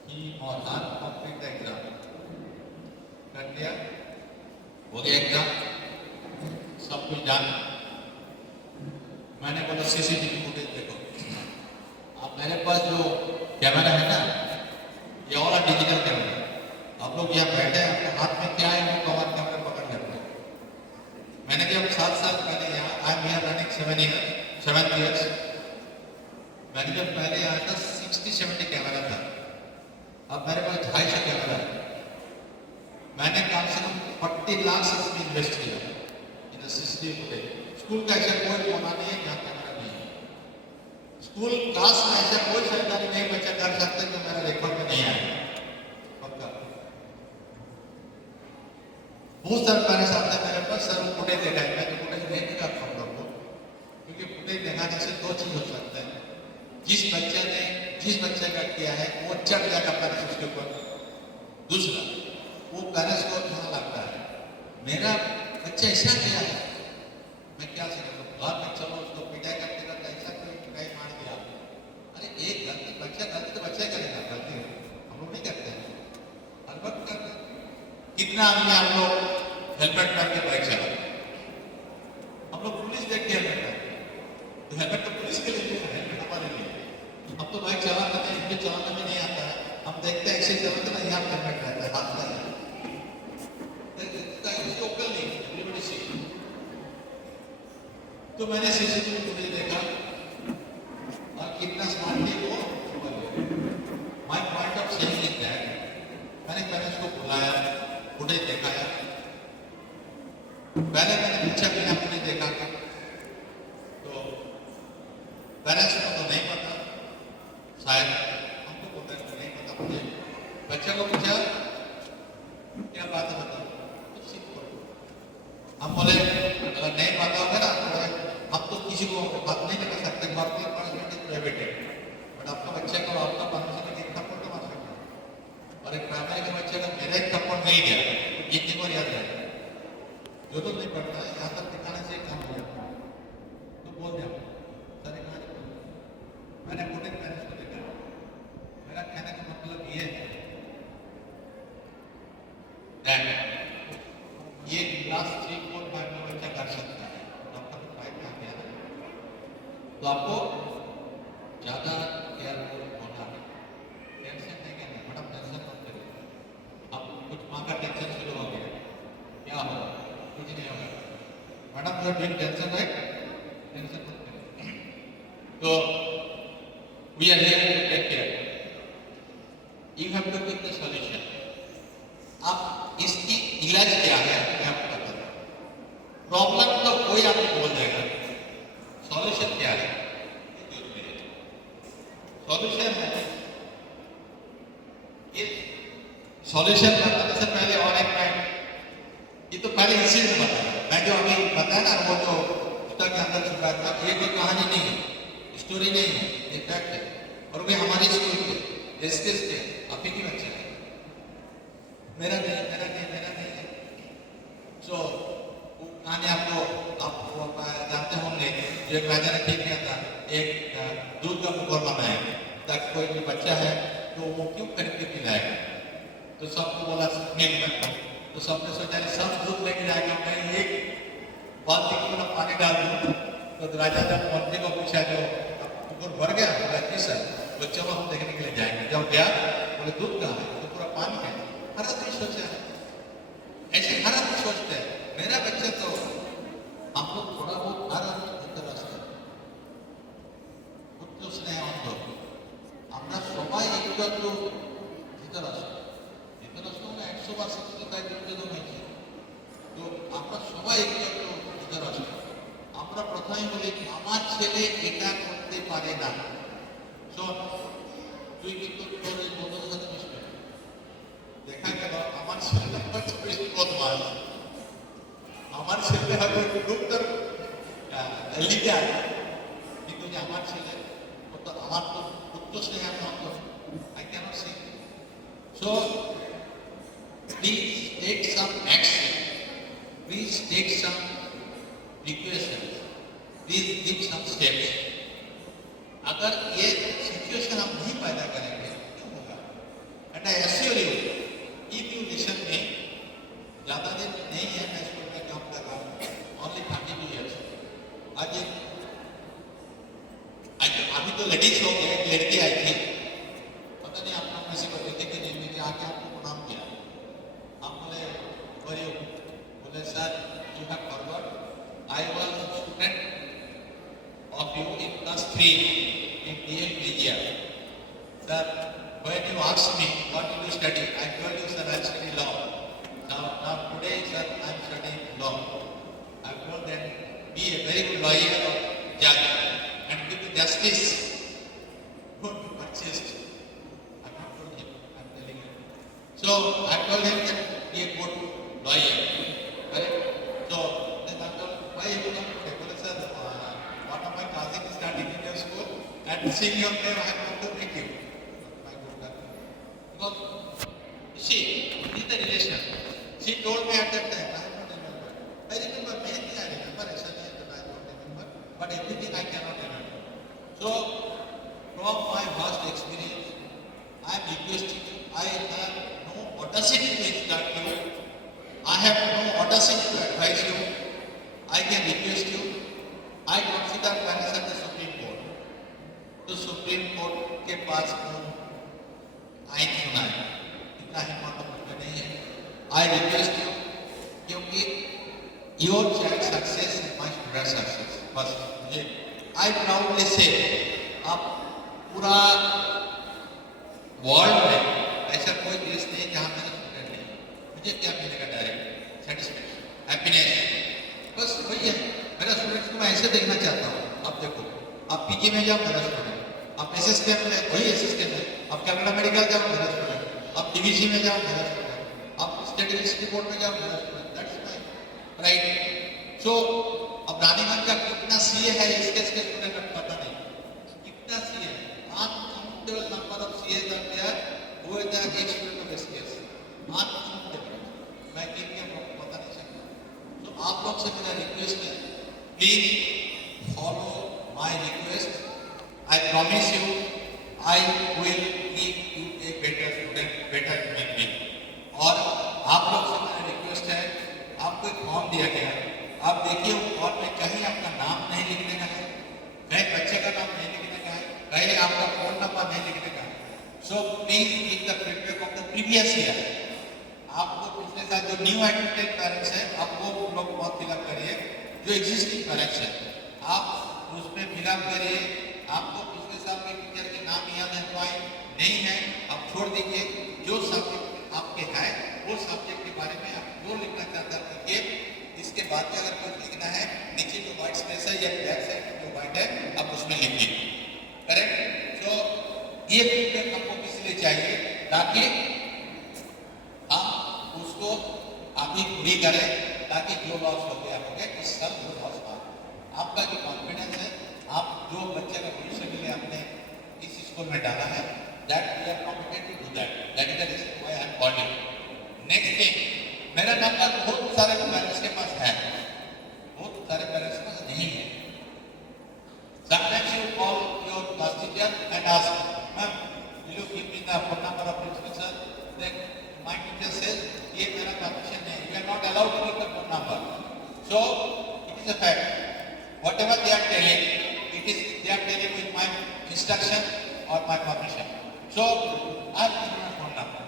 ही और हर कंप्लीट एग्जाम। कर दिया, हो गया एग्जाम, सब कुछ जान। मैंने बोला सीसीटीवी फुटेज देखो। अब मेरे पास जो कैमरा है ना, ये वाला डिजिटल कैमरा, आप लोग यहाँ बैठे हैं, आपके हाथ में क्या है वो कवर कैमरा पकड़ लेते हैं। मैंने जब 7 साल पहले यहाँ, आई एम हियर रनिंग 7 years, मैंने जब पहले आया था 60-70 कैमरा था, अब मेरे पास 250 कैमरा है। मैंने कम से कम 40 लाख इसमें इन्वेस्ट किया इन सीसीटीवी फुटेज। स्कूल का ऐसा कोई कोना नहीं है जहाँ कैमरा नहीं है। स्कूल क्लास में ऐसा कोई सरकारी नहीं बच्चा कर सकता जो मेरा रिकॉर्ड में नहीं आया। पक्का बहुत सारे मेरे सामने मेरे पास सर फुटेज देखा है, मैं तो फुटेज नहीं दिखाता हूँ लोगों को, क्योंकि फुटेज दिखाने से 2 चीज हो सकता है। जिस बच्चे का किया है वो चढ़ जाएगा पेरेंट्स उसके ऊपर। दूसरा, वो पेरेंट्स को अच्छा लगता है, मेरा बच्चा ऐसा किया है, मैं क्या सीखा। घर में चलो उसको पिटाई करते करते ऐसा कोई पिटाई मार दिया। अरे एक गलती तो बच्चा करेगा, गलती हम लोग नहीं करते हैं, हर वक्त करते हैं। कितना आदमी हम लोग हेलमेट पहन के बाइक चला, हम लोग पुलिस देख के हेलमेट, तो हेलमेट तो पुलिस के लिए है, हेलमेट हमारे लिए। अब तो बाइक चलाते नहीं, मुझे चलाना भी नहीं आता है, हम देखते हैं ऐसे चलाते ना, यहाँ हेलमेट रहता है हाथ का, लोकल नहीं, एवरीबॉडी सी। तो मैंने सीसीटीवी फुटेज देखा और कितना स्मार्टली वो my point of saying is that, मैंने पेरेंट्स को बुलाया, फुटेज दिखाया। पहले मैंने पूछा कि ना फुटेज देखा, तो पेरेंट्स को तो नहीं पता, शायद हमको बोलते हैं नहीं पता मुझे। बच्चे को पूछा क्या बात है बताओ, हम बोले अगर नहीं पता होगा ना तो हम तो किसी को बात नहीं कर सकते, corporate punishment is prohibited, but आपका बच्चे को आपका परमिशन एक थप्पड़ तो मार सकते हैं। और एक प्राइमरी के बच्चे का मेरा एक थप्पड़ नहीं दिया, ये एक बार याद रहे, जो तो नहीं पड़ता है, यहाँ तक दिखाने से काम हो जाता है। तो बोल दिया सर एक कहानी, मैंने फुटेज पेरेंट्स को देखा। मेरा कहने का मतलब ये है ये क्लास 3-4-5 में बच्चा कर सकता है, डॉक्टर 5 में आ गया ना, तो आपको ज़्यादा केयरफुल होना है। टेंशन नहीं करना, बड़ा टेंशन मत करिए। अब कुछ माँ का टेंशन शुरू हो गया, क्या होगा, कुछ नहीं होगा। मैडम जो बिग टेंशन है, टेंशन मत करिए। तो we are here to take care, you have to give the solution. अब इसकी इलाज क्या है मैं आपको बता दूं। प्रॉब्लम तो कोई आपको बोल देगा, सॉल्यूशन क्या है? सॉल्यूशन है ये, सॉल्यूशन बताने से पहले और एक पॉइंट, ये तो पहले इसी में बताया, मैं जो अभी बताया ना वो जो पुस्तक के अंदर छुपा था, ये कोई कहानी नहीं है, स्टोरी नहीं है, ये फैक्ट है। और वे हमारे स्कूल के एसकेएस के आप ही की बच्चे हैं, मेरा नहीं। सो वो कहानी आपको जानते होंगे, जो एक राजा ने ठीक किया था, एक दूध का मुकदमा है, ताकि कोई भी बच्चा है तो वो क्यों खरीद के पिलाएगा। तो सबको बोला मिल सकता, तो सबने सोचा सब दूध लेके जाएगा, मैं एक बाल्टी में पानी डाल दूँ। तो राजा जब मंत्री को पूछा जो कुकुर भर गया, बोला जी सर, तो चलो हम देखने के लिए जाएंगे। जब गया बोले दूध कहाँ है, तो पूरा पानी है। हर आदमी सोचा ऐसे, हर आदमी सोचते हैं मेरा बच्चा, तो हम लोग थोड़ा बहुत हर आदमी করতে ব্যস্ত, উচ্চ স্নেহ অন্ধ, আমরা সবাই একটু একটু ভিতরে আসবো, আমরা 100% তাই দুর্যোগ হয়েছে, তো আমরা সবাই একটু একটু ভিতরে আসবো। আমরা প্রথমে বলি আমার ছেলে এটা করতে পারে না, শোন তুই কিন্তু তোর এই বন্ধুদের সাথে মিশবে, দেখা গেল আমার ছেলে বদমাস, আমার ছেলে হয়তো ডক্টর লিখে আছে, কিন্তু যে আমার ছেলে আমার তো উচ্চ স্নেহ অন্ধ, I cannot see. So please take some action, please take some give some steps. अगर ये सिचुएशन हम नहीं पैदा करेंगे क्यों होगा? And I assure you, if you listen me, ज़्यादा दिन नहीं है मैं स्कूल में काम कर रहा हूँ, ओनली 32 years. आज अभी तो लेडीज हो गए, एक लड़की आई थी, पता नहीं आप लोग किसी को देखे कि नहीं, मुझे आके आपको प्रणाम किया, आप बोले और यू बोले sir you have forward, I was student of you in class 3 in DMPGR. Sir, when you asked me what did you study, I told you sir I study law. Now today sir I am studying law. I told them be a very good lawyer or judge and give the justice. Don't be purchased. I have not told him, I am telling you. So I told him that be a good lawyer. Correct? So then I told why you come today? Well, sir, one of my cousins studying in your school. And seeing your name, I want to meet you. My good. Because, see, this is the relation. She told me at that time, I don't remember. I remember many things I remember, actually, but I don't remember. But everything I cannot remember. So, from my vast experience, I am requesting you, I have no audacity to instruct you. I have no audacity to advise you. I can request you. I consider myself the Supreme Court. तो supreme court के पास आइन सुना है, इतना हिम्मत मुझे नहीं है. आई रिक्वेस्ट यू, क्योंकि your child success is my student success. बस मुझे आई प्राउडली से आप पूरा वर्ल्ड में ऐसा कोई देश नहीं जहाँ मेरे स्टूडेंट नहीं. मुझे क्या मिलेगा? डायरेक्ट सेटिस्फेक्शन, हैप्पीनेस, बस वही है. मेरा स्टूडेंट्स को मैं ऐसे देखना चाहता हूँ. आप देखो, आप पीजी में जाओ मेरा स्टूडेंट, आप एसएसकेएम में वही एसएसकेएम है, आप कैलकाटा मेडिकल जाओ मेरा स्टूडेंट, आप डीवीसी में जाओ मेरा स्टूडेंट, आप स्टेट इलेक्ट्रिसिटी बोर्ड में जाओ मेरा student. That's my right. So अब रानीगंज का कितना सीए है इसके स्टूडेंट को पता नहीं, कितना CA, uncountable number of CS are there who is the expert of SKS, uncountable. मैं कितने आपको बता नहीं सकता. तो आप लोग से मेरा रिक्वेस्ट है, please follow my request. I promise you, I will give you a better student, better human being. और आप लोग से मेरा रिक्वेस्ट है, आपको एक फॉर्म दिया गया, आप देखिए उस फॉर्म में कहीं आपका नाम नहीं लिखने का है, कहीं बच्चे का नाम नहीं लिखने का है, कहीं आपका फोन नंबर नहीं लिखने का है. So please give the feedback of the previous year. आपको पिछले साल जो न्यू एडमिटेड पेरेंट्स हैं, आप वो लोग बहुत फिलअप करिए. जो एग्जिस्टिंग पेरेंट्स हैं, आप उसमें फिलअप करिए. आपको पिछले साल के टीचर के नाम याद है तो नहीं है, आप छोड़ दीजिए. जो सब्जेक्ट आपके हैं वो सब्जेक्ट के बारे में आप जो लिखना चाहते हैं लिखिए. इसके बाद में अगर कुछ लिखना है, नीचे जो व्हाइट स्पेस है या बैक साइड जो व्हाइट है आप उसमें लिखिए. करेक्ट. तो ये फीडबैक हमको इसलिए चाहिए ताकि हम उसको अभी पूरी करें, ताकि जो लॉस हो गया इस सब जो लॉस आपका जो कॉन्फिडेंस है, आप जो बच्चे का भविष्य के लिए आपने इस स्कूल में डाला है, that we are competent to do that. That is the reason why I am calling. Next thing, मेरा नंबर बहुत सारे पेरेंट्स के पास है, बहुत सारे पेरेंट्स के पास नहीं है. Sometimes you call your class teacher and ask, ma'am will you give me the phone number of principal sir. Then my teacher says ये मेरा परमिशन है, you are not allowed to give the phone number. So it is a fact. Whatever they are telling, it is they are telling with my instruction or my permission. So I have given my phone number.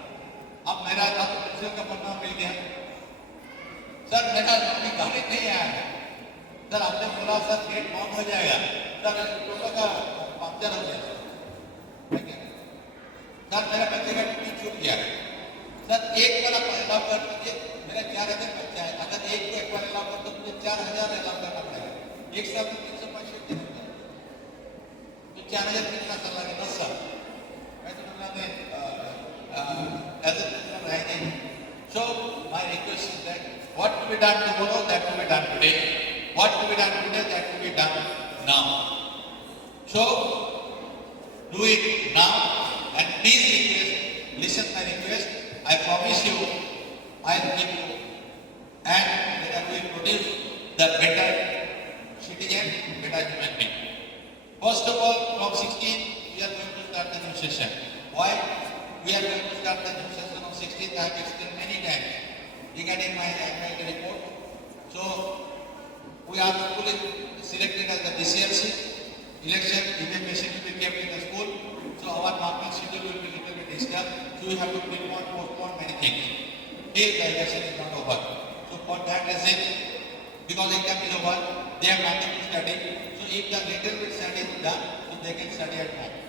अब मेरा प्रिंसिपल का phone number मिल गया. सर मेरा अभी गाड़ी नहीं आया है. सर आपने बोला सर गेट बंद हो जाएगा, सर टोटो का पंक्चर हो जाएगा. सर मेरा बच्चे का टिकट छूट गया. सर एक बार आप अलाउ कर दीजिए, मेरा 4000 बच्चा है, अगर एक बार अलाउ कर तो मुझे 4000 अलाउ करना पड़ेगा. एक साल में 365 दिन होता है, तो 4000 कितना साल लगे? 10 साल. मैं तो एज ए रहेंगे. So my request is that what to be done tomorrow, that to be done today. What to be done today, that to be done now. So do it now and please request, listen my request. I promise you, I will give you, and that will produce the better citizen, better human being. session. Why? We are going to start the new session on 16th. I have explained many times regarding my annual report. So, we are fully selected as the DCRC. Election, event machine will be kept in the school. So, our marking schedule will be little bit disturbed. So, we have to postpone many things. Till the election is not over. So, for that reason, because exam is over, they have nothing to study. So, if the little bit study is done, so they can study at home.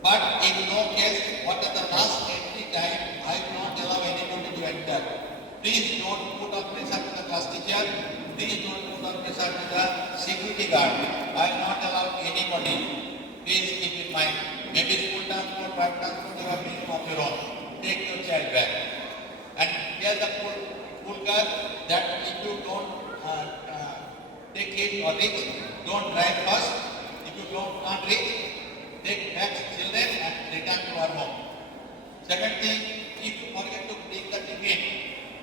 But in no case, what is the last entry time, I will not allow anybody to enter. Please don't put on pressure to the class teacher. Please don't put on pressure to the security guard. I will not allow anybody. Please keep in mind. Maybe school transport, private transport, you have been of your own. Take your child back. And tell the school guard that if you don't take it or reach, don't drive first. If you can't reach, take back children and return to our home. Second thing, if you forget to bring the tiffin,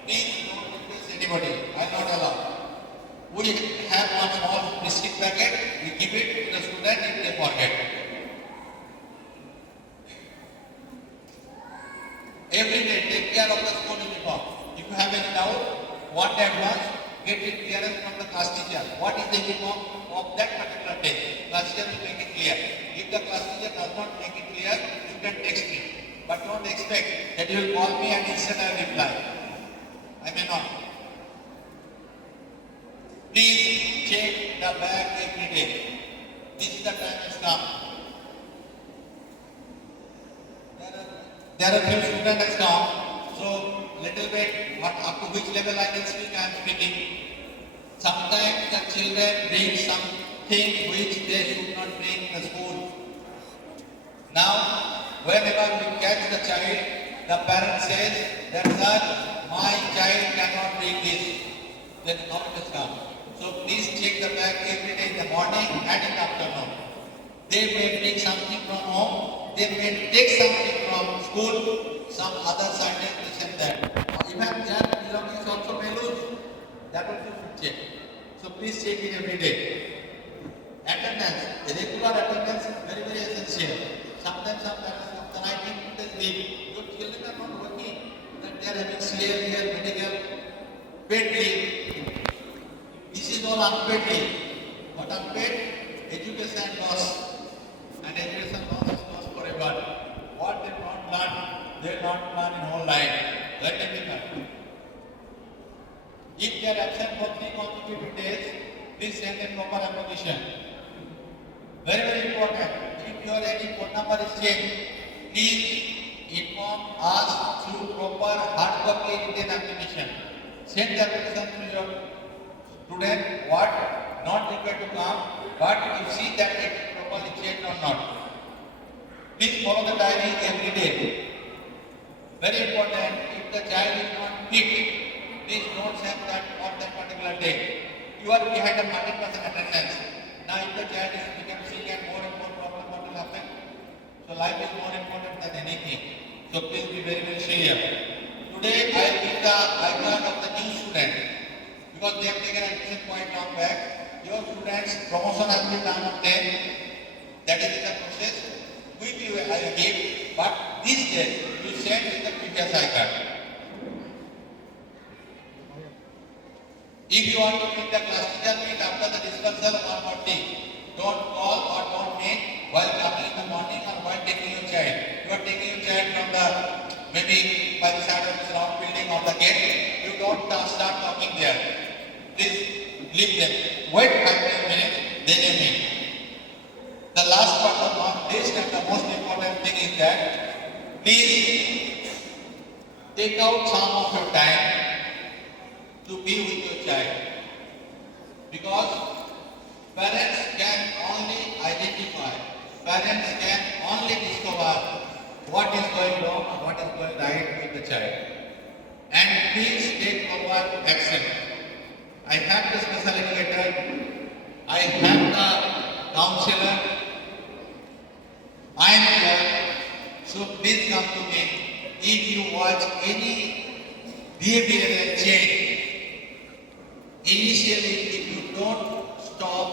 please don't request anybody. I will not allow. We have one small biscuit packet, we give it to the student if they forget. Every day, take care of the school uniform. If you have any doubt, want advance, get it clearance from the class teacher. What is the uniform of that particular day? Class teacher will make it clear. If the class teacher does not make it clear, you can text me. But don't expect that you will call me and instant I will reply. I may not. Please check the bag every day. This is the time has come. There are few students has come. So little bit, what up to which level I can speak, I am speaking. Sometimes the children bring something which they should not bring in the school. Now, whenever we catch the child, the parent says that sir, my child cannot bring this. Then how it has come. So please check the bag every day in the morning and in the afternoon. They may bring something from home, they may take something from school, some other scientists and that. Even their belongings also may lose. That also should check. So please check it every day. Attendance, regular attendance is very, very essential. Sometimes some parents of the night they leave. Your children are not working, that they are having CL, medical, paid leave. This is all unpaid leave. What unpaid? Education loss. And education loss is lost forever. What they not learn, they not learn in whole life. Very difficult. If they are absent for 3 consecutive days, please send a proper application. Very, very important. If your any phone number is changed, please inform us through proper hard copy written application. Send the application to your student, what? Not required to come, but you see that it is properly checked or not. Please follow the diary every day. Very important, if the child is not fit, please don't send that on that particular day. You are behind a 100% attendance. Now if the child is become sick and more problem, what will happen? So life is more important than anything. So please be very, very serious. Today I will give the icon of the new student. Because they have taken admission point on back. Your students' promotion has been done on 10. That is in the process. With you I will give. But this day you send with the previous icon. If you want to meet the class teacher, meet after the dispersal 140. Don't call or don't meet while coming in the morning or while taking your child. You are taking your child from the maybe by the side of this round building or the gate. You don't start talking there. Please leave them. Wait 5 minutes, then you meet. The last part of our list and the most important thing is that please take out some of your time to be with your child. Because parents can only identify, parents can only discover what is going wrong and what is going right with the child. And please take proper action. I have the special educator, I have the counselor, I am here. So please come to me. If you watch any behavioral change, initially if you don't stop,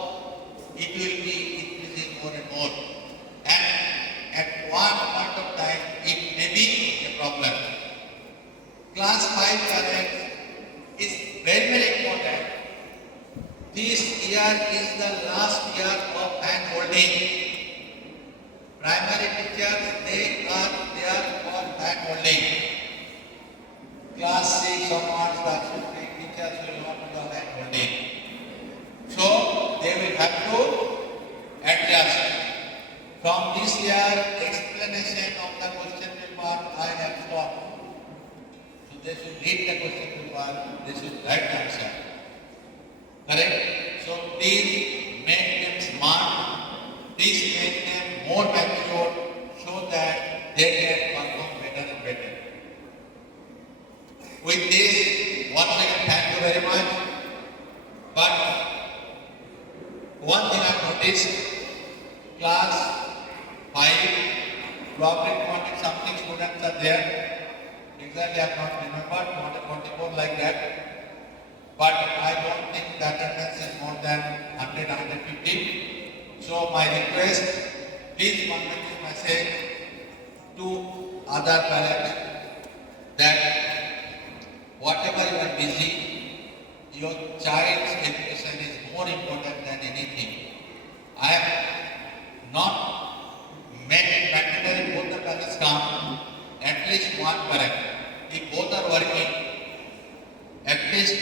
it will be increasing more and more. And at one only. Primary teachers, they are for that only. Class 6 onwards, the assistant teachers will not do that only. So they will have to adjust. From this year, explanation of the question paper I have stopped. So they should read the question paper, they should write the answer. Correct? So please make them smart, please make them more mature so that they can perform better and better. With this, once again, thank you very much. But one thing I noticed, class 5, probably 20 something students are there. Exactly, I have not remembered, not 44 like that. But I don't think the attendance is more than 100, 150. So my request, please convey this message to other parents that whatever you are busy, your child's education is more important than anything. I have not made it mandatory both the parents come, at least one parent. If both are working, at least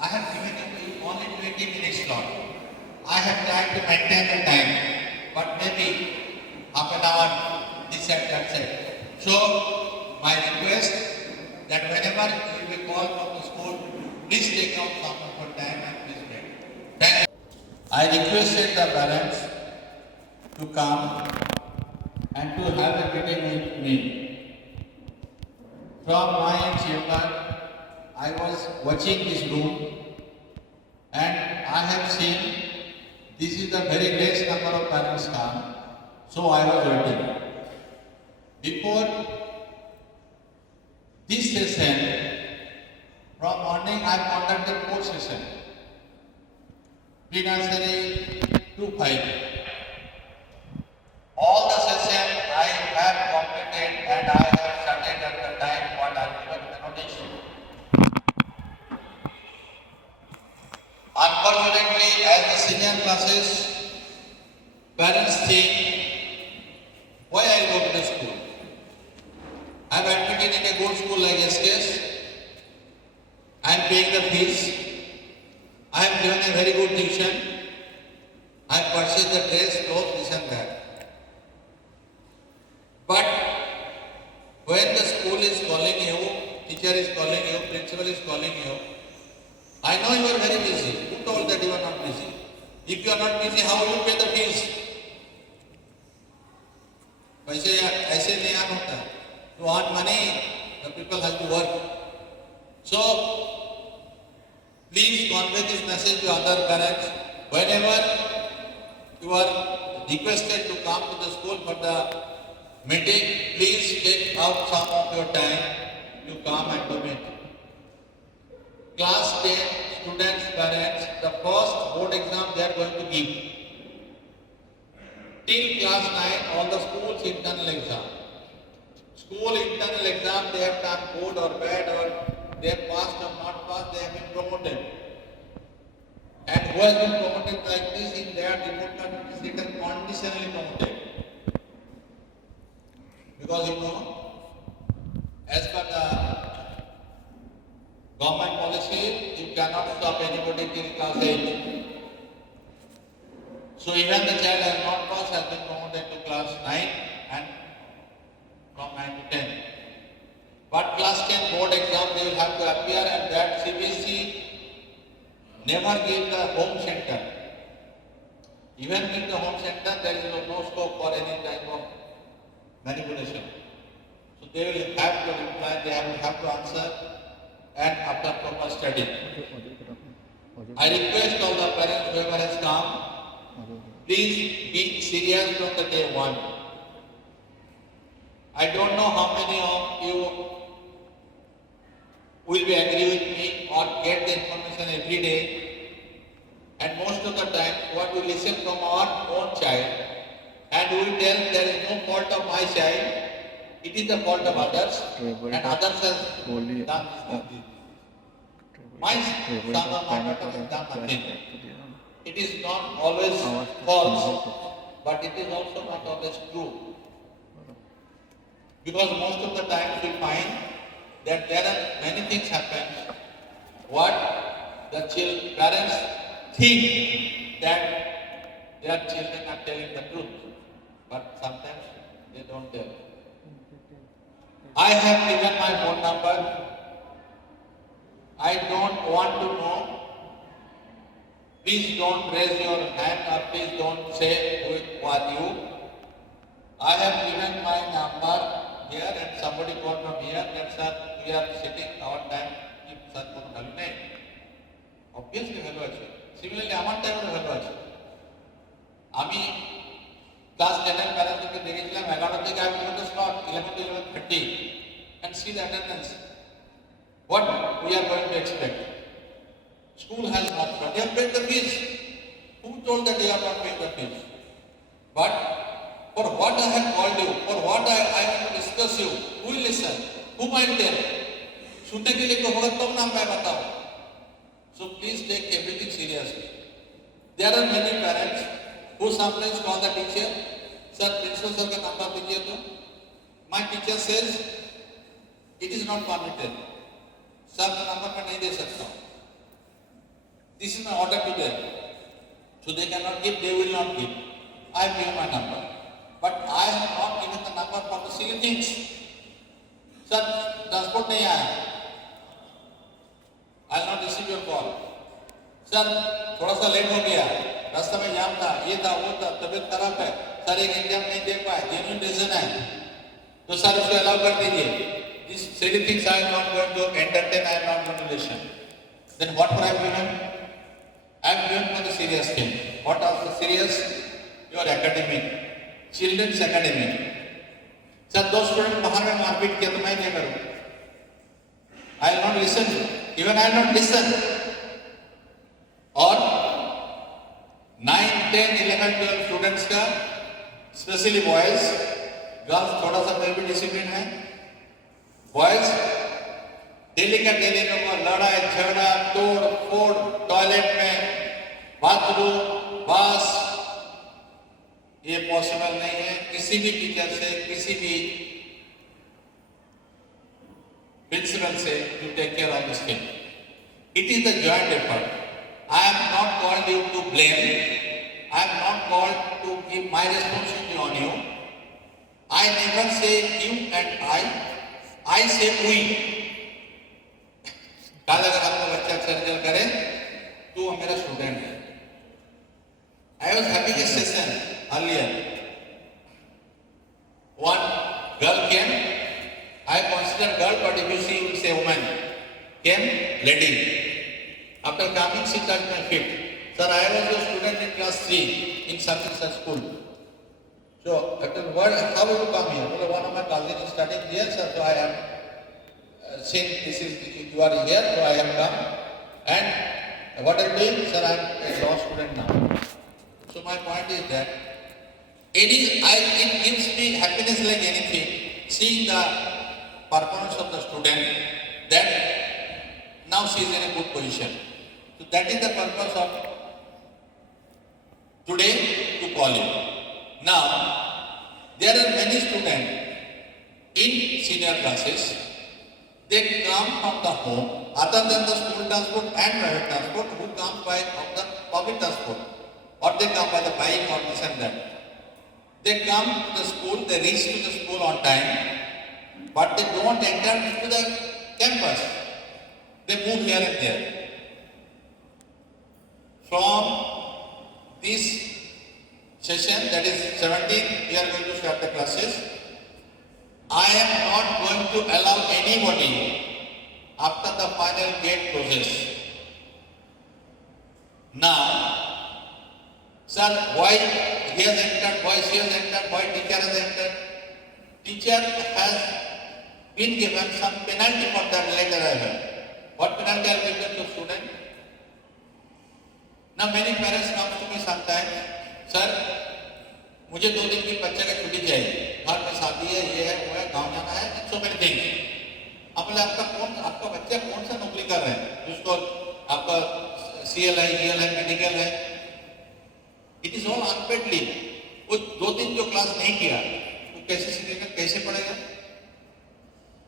I have given you only 20 minutes slot. I have tried to maintain the time, but maybe half an hour, this and that side. So, my request that whenever you will be called from the school, please take out some of your time and please wait. Thank you. I requested the parents to come and to have a meeting with me. From my chamber, I was watching this room and I have seen this is the very less number of parents come, so I was waiting. Before this session, from morning I conducted 4 sessions, pre-nursery to 5. All the sessions I have completed and I have started at the time what I given the notice. Unfortunately, as the senior classes, parents think, why I go to the school? I have admitted in a good school like SKS. I am paying the fees. I am given a very good tuition. I have purchased the dress, clothes, this and that. But when the school is calling you, teacher is calling you, principal is calling you, I know you are very busy. Who told that you are not busy? If you are not busy, how will you pay the fees? पैसे ऐसे नहीं आना होता. To earn money, the people have to work. So, please convey this message to other parents. Whenever you are requested to come to the school for the meeting, please take out some of your time to come and to meet. Class 10 students, parents, the first board exam they are going to give. Till class 9, all the school's internal exam. School internal exam, they have done good or bad or they have passed or not passed, they have been promoted. And who has been promoted like this, in their report card it is written conditionally promoted. Because you know, as per the government policy, you cannot stop anybody till class 8. So even the child has not passed, has been promoted to class 9 and from 9 to 10. But class 10 board exam, they will have to appear and that CBSE never give the home center. Even in the home center, there is no scope for any type of manipulation. So they will have to reply, they will have to answer and after proper study. I request all the parents, whoever has come, please be serious from the day one. I don't know how many of you will be agree with me or get the information every day. And most of the time, what we listen from our own child, and we will tell there is no fault of my child, it is the fault of others, and others have done this. My son or my daughter has done nothing. It is not always false. but it is also not always true. Because most of the times we find that there are many things happen what the parents think that their children are telling the truth, but sometimes they don't tell. I have given my phone number. I don't want to know. Please don't raise your hand or please don't say who are you. I have given my number here and somebody called from here that sir, we are sitting our time. Sir, obviously value আছে. Similarly, আমার টাইমের ভ্যালু আছে। আমি ক্লাস 10 এর প্যারেন্টসকে দেখেছিলাম 11 থেকে আমি বলতে স্লট 11 to 11:30 and see the attendance. What we are going to expect? School has not paid. They have paid the fees. Who told that they are not paying the fees? But for what I have called you, for what I want to discuss you, who will listen? Who might tell? सुनने के लिए तो होगा तब ना मैं बताऊं. So please take everything seriously. There are many parents who sometimes call the teacher, sir, principal sir का number दीजिए तो. My teacher says it is not permitted. Sir का number मैं नहीं दे सकता. This is my order to them. So they cannot give, they will not give. I have given my number. But I have not given the number for the silly things. Sir, transport नहीं आया. I will not receive your call. Sir, थोड़ा सा लेट हो गया. रास्ते में जाम था, ये था, वो था, तबीयत खराब है. सर एक एग्जाम नहीं दे पाए, जेन्युइन रीजन है. तो सर उसको अलाउ कर दीजिए. These silly things I am not going to entertain, I am not going to listen. Then what for I have given? I have given for the serious thing. What are the serious? Your academic. Children's academic. Sir, those students बाहर में मारपीट किया तो मैं क्या करूँ? I will not listen. Even I will not listen. और 9, 10, 11, 12 students का, especially boys, girls थोड़ा सा फिर भी डिसिप्लिन है. Boys, डेली का डेली को लड़ाई झगड़ा तोड़ फोड़ टॉयलेट में बाथरूम बस ये पॉसिबल नहीं है किसी भी टीचर से किसी भी प्रिंसिपल से to take care of this thing. It is the joint effort. I am not called you to blame. I am not called to give my responsibility on you. I never say you and I say we. कल अगर आपका बच्चा अच्छा रिजल्ट करे तो वो मेरा स्टूडेंट है. I was having a session earlier. One girl came. I consider girl, but if you see, you say woman. Came lady. After coming, she touched my feet. Sir, I was a student in class 3 in such and such school. So after what? How will you come here? Well, one of my cousins is studying here, sir. So I am saying this is you are here, so I have come. And what are you doing, sir? I am a law student now. So my point is that it gives me happiness like anything, seeing the performance of the student that now she is in a good position. So that is the purpose of today to call you. Now there are many students in senior classes. They come from the home other than the school transport and private transport who come by of the public transport. Or they come by the bike or this and that. They come to the school, they reach to the school on time, but they don't enter into the campus. They move here and there. From this session, that is 17, we are going to start the classes. I am not going to allow anybody after the final gate closes. Now, sir, why he has entered, why she has entered, why teacher has entered? Teacher has been given some penalty for that late arrival. What penalty are given to student? Now many parents come to me sometimes, sir, मुझे 2 दिन की बच्चे का छुट्टी चाहिए. घर में शादी है, ये है, वो है, गाँव जाना है, so many things. अब आपका बच्चा कौन सा नौकरी कर रहे हैं? जिसको आपका CL है, GL है, मेडिकल है. It is all unpaid leave. वो क्लास नहीं किया तो कैसे सीखेगा, कैसे पढ़ेगा?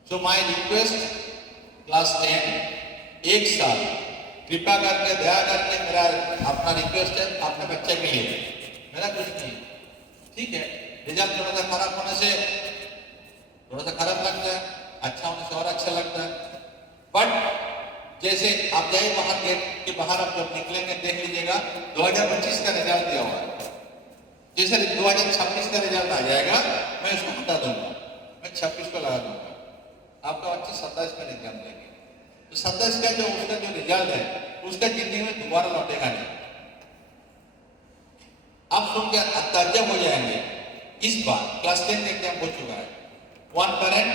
सो माय रिक्वेस्ट क्लास 10 एक साल कृपा करके दया करके, मेरा अपना रिक्वेस्ट है अपने बच्चे के लिए, मेरा कुछ नहीं, ठीक है? रिजल्ट थोड़ा सा खराब होने से थोड़ा सा खराब लगता है, अच्छा होने से और अच्छा लगता है। बट जैसे आप जाइए बाहर, गेट के बाहर आप जब निकलेंगे देख लीजिएगा 2025 का रिजल्ट दिया हुआ है। जैसे 2026 का रिजल्ट आ जाएगा मैं उसको हटा दूंगा, मैं 26 को लगा दूंगा, आपका बच्चे 27 में एग्जाम देंगे। तो 27 का जो उसका जो रिजल्ट है उसका जिंदगी में दोबारा लौटेगा नहीं। आप सुन के ताज्जुब हो जाएंगे। इस बार क्लास 10 एग्जाम हो चुका है। One parent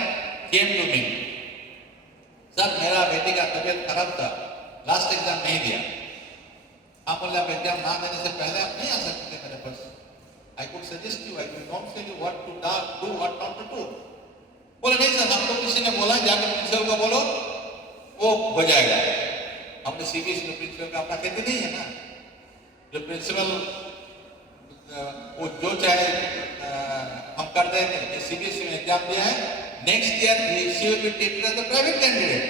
came to me, sir मेरा बेटी का तबीयत खराब था, लास्ट एग्जाम नहीं दिया। आप बोले आप एग्जाम ना देने से पहले आप नहीं आ सकते मेरे पास, I could suggest you, I could counsel you what to do what not to do. बोले नहीं सर, हमको किसी ने बोला जाकर प्रिंसिपल को बोलो, वो हो जाएगा। हमने सीबीएसई प्रिंसिपल का अपना कहते नहीं है ना, जो प्रिंसिपल वो जो चाहे हम कर देंगे। सीबीएसई में एग्जाम दिया है, next year she will be taken as the private candidate,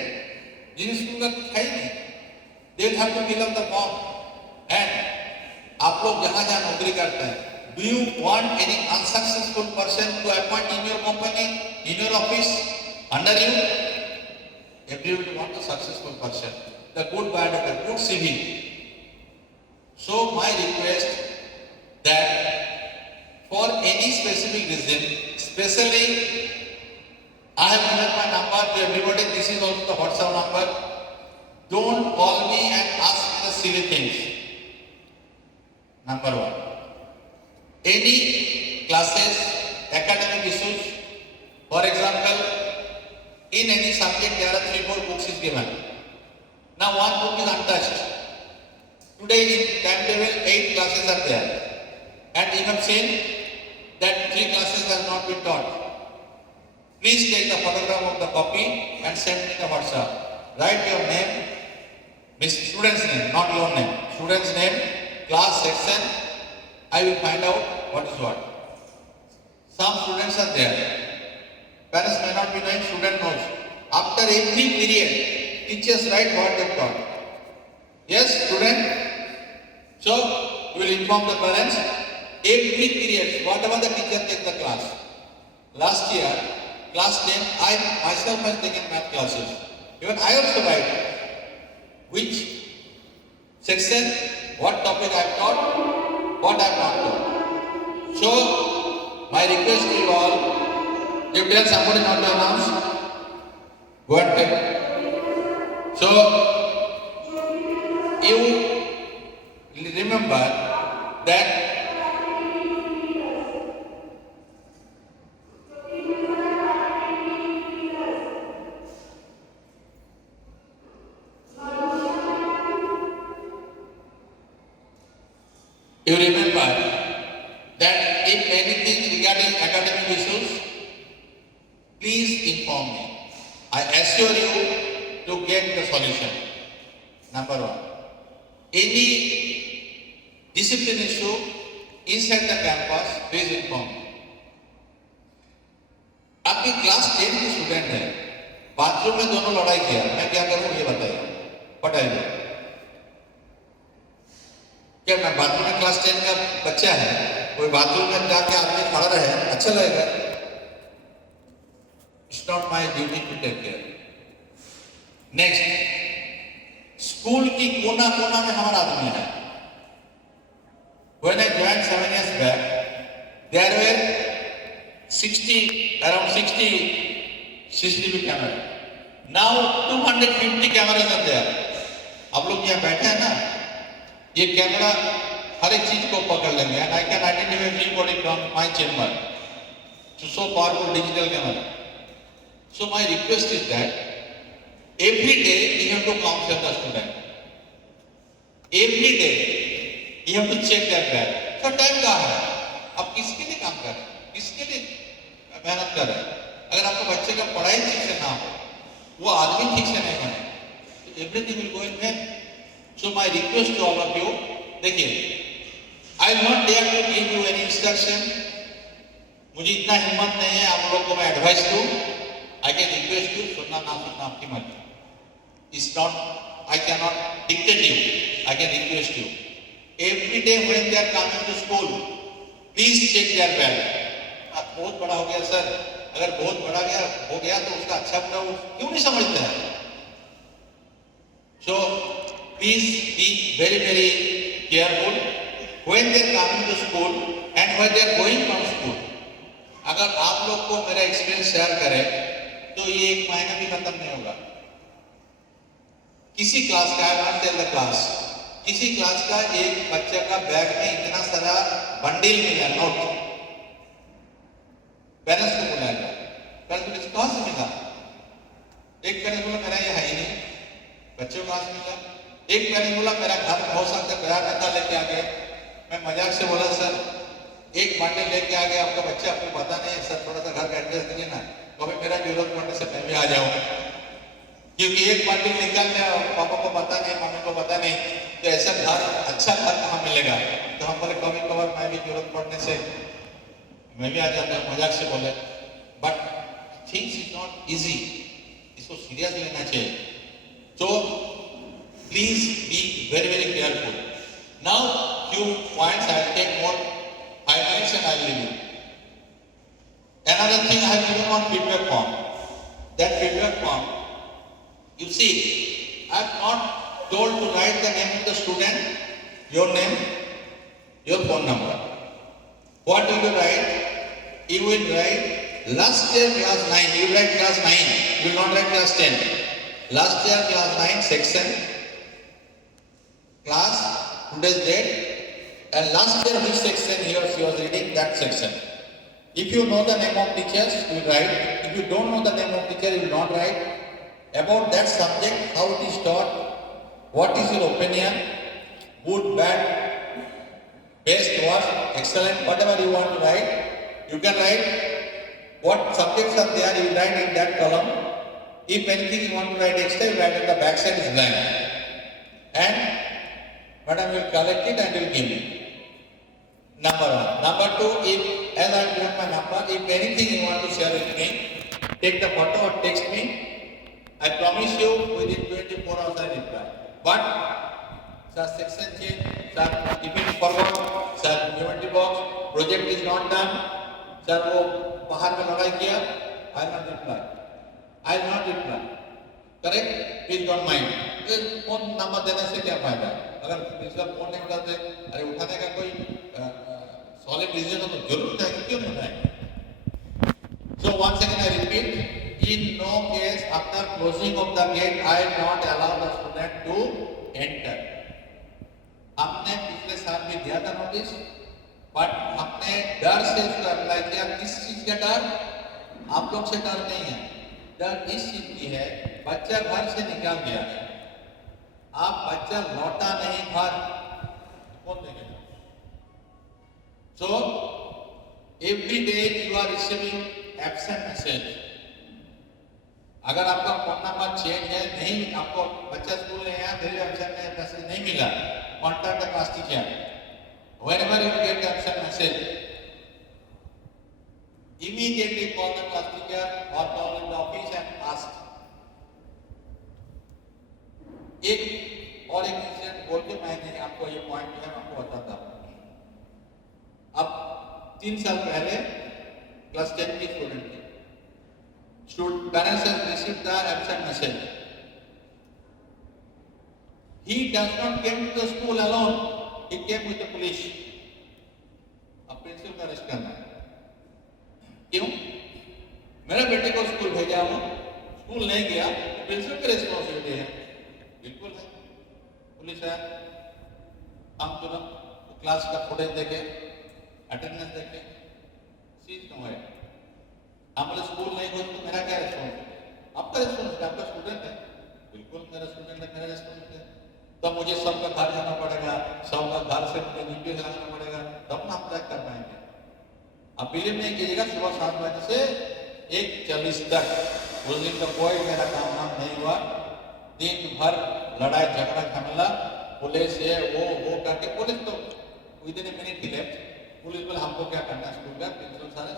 जिन स्कूल का कुछ है ही नहीं, they will have to fill up the form. And आप लोग जहां जहां नौकरी करते हैं, do you want any unsuccessful person to appoint in your company, in your office, under you? Everybody wants a successful person, the good biodata, good CV. So my request that for any specific reason, especially I have given my number to everybody, this is also the WhatsApp number. Don't call me and ask me the silly things. Number one. Any classes, academic issues, for example, in any subject there are 3-4 books is given. Now one book is untouched. Today in timetable 8 classes are there, and you have seen that 3 classes have not been taught. Please take the photograph of the copy and send me the WhatsApp. Write your name, student's name, not your name, student's name, class, section. I will find out what is what. Some students are there. Parents may not be knowing, student knows. After every period, teachers write what they taught. Yes, student? So, you will inform the parents, every period, whatever the teacher takes the class. Last year, class 10, I myself have taken math classes. Even I also write which section, what topic I have taught, what I have not taught. So, my request to you all, if there is somebody not to announce, go and take. So, you remember that if anything regarding academic issues, please inform me. I assure you to get the solution. Number one. Any discipline issue inside the campus, please inform me. आपकी क्लास 10 की स्टूडेंट है, बाथरूम में दोनों लड़ाई किया, मैं क्या करूं ये बताइए, बताइए। क्या मैं बाथरूम में क्लास 10 का बच्चा है, कोई बाथरूम में जाके आदमी खड़ा रहे, अच्छा लगेगा? It's not my duty to take care. Next, school की कोना कोना में हमारा आदमी है। When I joined 7 years back, there were around 60 CCTV cameras. Now 250 cameras are there. आप लोग यहाँ बैठे हैं ना, ये कैमरा हर एक चीज को पकड़ लेंगे, and I can identify everybody from my chamber. So powerful digital camera. So my request is that every day you have to counsel the student. Every day you have to check their bag. तो टाइम कहाँ है? आप किसके लिए काम कर रहे हैं? किसके लिए मेहनत कर रहे हैं? अगर आपको बच्चे का पढ़ाई ठीक से ना हो, वो आदमी ठीक से नहीं बने, तो everything will go in vain. So my request to all of you, देखिए, I will not dare to give you any instruction मुझे इतना हिम्मत नहीं है आप लोग को मैं एडवाइस दूं. आई कैन रिक्वेस्ट यू, सुनना ना सुनना आपकी मर्जी. It's not, I can not dictate you, I can request you. Every day when they are coming to school, please check their bag. बहुत बड़ा हो गया सर, अगर बहुत बड़ा हो गया तो उसका अच्छा बुरा वो क्यों नहीं समझते हैं. So please be very very careful when they are coming to school and when they are going from school. अगर आप लोग को मेरा एक्सपीरियंस शेयर करें तो ये एक महीना भी खत्म नहीं होगा. किसी क्लास का, आई नॉट टेल द क्लास, किसी क्लास का एक बच्चे का बैग में इतना सारा बंडल मिला नोट. पेरेंट्स को बुलाया गया, पेरेंट्स को कहाँ से मिला? एक पेरेंट्स बोला मेरा ये है ही नहीं, बच्चे को कहाँ से मिला? एक पेरेंट्स बोला मेरा घर में हो सकता है, मेरा नेता लेके आ गए. मैं मजाक से बोला सर एक बंडल लेके आ गया आपका बच्चा, आपको पता नहीं है सर, थोड़ा सा घर का एड्रेस दीजिए ना, कभी मेरा जरूरत पड़ने से मैं भी आ जाऊँ. क्योंकि एक बंडल निकालने पापा को पता नहीं, मम्मी को पता नहीं, तो ऐसा घर, अच्छा घर कहाँ मिलेगा? तो हम बोले कभी कभार मैं भी जरूरत पड़ने से मैं भी आ जाता हूँ, मजाक से बोले. But things is not easy, इसको सीरियस लेना चाहिए. तो please be very very careful. Now few points I will take more 5 minutes and I will leave you. Another thing I have given on feedback form. That feedback form, you see, I have not told to write the name of the student, your name, your phone number. What will you write? You will write last year class 9. You will write class 9. You will not write class 10. Last year class 9 section, class, today's date, and last year which section he or she was reading, that section. If you know the name of teachers, you will write. If you don't know the name of teacher, you will not write. About that subject, how it is taught, what is your opinion, good, bad, best, worst, excellent, whatever you want to write, you can write. What subjects are there, you will write in that column. If anything you want to write extra, you write at the back side is blank. And madam will collect it and will give me. Number 1. Number 2, if, as I have given my number, if anything you want to share with me, take the photo or text me. I promise you within 24 hours I reply. But, sir, section change, sir, if you forgot, sir, geometry box, project is not done, sir, वो बाहर में लड़ाई किया, I will not reply. I will not reply. Correct? Please don't mind. Phone number देने से क्या फायदा? अगर प्रिंसिपल फोन नहीं उठाते, अरे उठाने का कोई सॉलिड रीजन हो तो जरूर उठाएंगे, क्यों नहीं उठाएंगे? So once again I repeat, in no case after closing of the gate I will not allow the student to enter. हमने पिछले साल भी दिया था नोटिस, बट हमने डर से इसको अप्लाई किया. किस चीज का डर? आप लोग से डर नहीं है, डर इस चीज की है, बच्चा घर से निकल गया, आप बच्चा लौटा नहीं घर, कौन देखेगा? So every day you are receiving absent message. अगर आपका फोन नंबर चेंज है, नहीं आपको बच्चा स्कूल नहीं आया, फिर एब्सेंट मैसेज नहीं मिला, contact the class teacher. Whenever you get absent message, immediately call the class teacher or call in the office and ask. एक और एक इंसिडेंट बोल के मैंने आपको ये पॉइंट जो है आपको बताता हूँ. अब 3 साल पहले क्लास 10 की स्टूडेंट थी. Parents have received the absent message. He does not came to the school alone. He came with the police. अब प्रिंसिपल का अरेस्ट करना है. क्यों? मेरे बेटे को स्कूल भेजा हूँ, स्कूल नहीं गया, प्रिंसिपल की रिस्पॉन्सिबिलिटी है. बिल्कुल है. पुलिस है, हम तुरंत क्लास का फुटेज देखे, अटेंडेंस देखे, चीज क्यों है? हमारे स्कूल नहीं हो तो मेरा क्या रिस्पॉन्सिबिलिटी? आपका रिस्पॉन्सिबिलिटी, आपका स्टूडेंट है. बिल्कुल मेरा स्टूडेंट है, मेरा रिस्पॉन्सिबिलिटी है. तो मुझे सबका घर जाना पड़ेगा, सबका घर से मुझे नीचे जाना पड़ेगा, तब ना हम ट्रैक कर पाएंगे. अब बिलीव नहीं कीजिएगा, सुबह 7 बजे से 1:40 तक उस दिन का कोई मेरा काम नाम नहीं हुआ. दिन भर लड़ाई झगड़ा झमेला, पुलिस है वो करके, पुलिस तो within a minute he left. Police बोले हमको क्या करना है, स्कूल का प्रिंसिपल सारे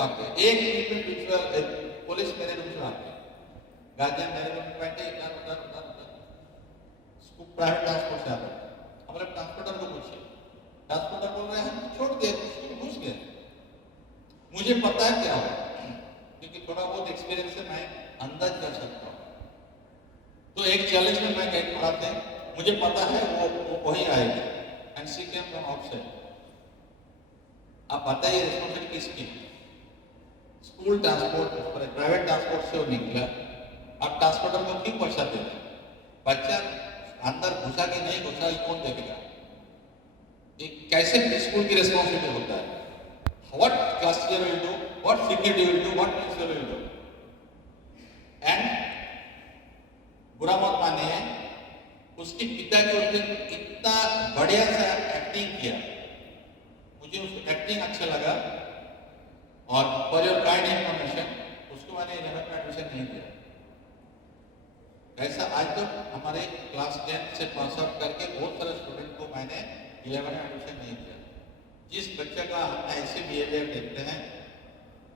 खाते हैं। एक मिनट में पुलिस मेरे रूम से आते हैं, गार्जियन मेरे रूम में बैठे, इधर उधर उधर उधर, प्राइवेट ट्रांसपोर्ट से आते हैं। हमारे ट्रांसपोर्टर को पूछिए, ट्रांसपोर्टर बोल रहे हैं छोड़ दे, घुस गए। मुझे पता है क्या हो, क्योंकि थोड़ा बहुत एक्सपीरियंस से मैं अंदाज कर सकता हूँ। तो एक चैलेंज में मैं गेट पढ़ाते हैं, मुझे पता है वो वही आएगी, and she came from outside. आप बताइए रिस्पॉन्सिबिलिटी किसकी? स्कूल ट्रांसपोर्ट, प्राइवेट ट्रांसपोर्ट से वो निकला, आप ट्रांसपोर्टर को क्यों पैसा देते? बच्चा अंदर घुसा कि नहीं घुसा ये कौन देखेगा? कैसे स्कूल की रिस्पॉन्सिबिलिटी होता है? What class teacher will do, what security will do, what principal will do. And बुरा मत मानिए, उसके पिता के उसने इतना बढ़िया सा एक्टिंग किया, मुझे उसकी एक्टिंग अच्छा लगा, और फॉर योर काइंड इन्फॉर्मेशन उसको मैंने 11th में एडमिशन नहीं दिया। ऐसा आज तक हमारे क्लास 10 से पास आउट करके बहुत सारे स्टूडेंट को मैंने 11th में एडमिशन नहीं दिया। जिस बच्चे का हम ऐसे बिहेवियर देखते हैं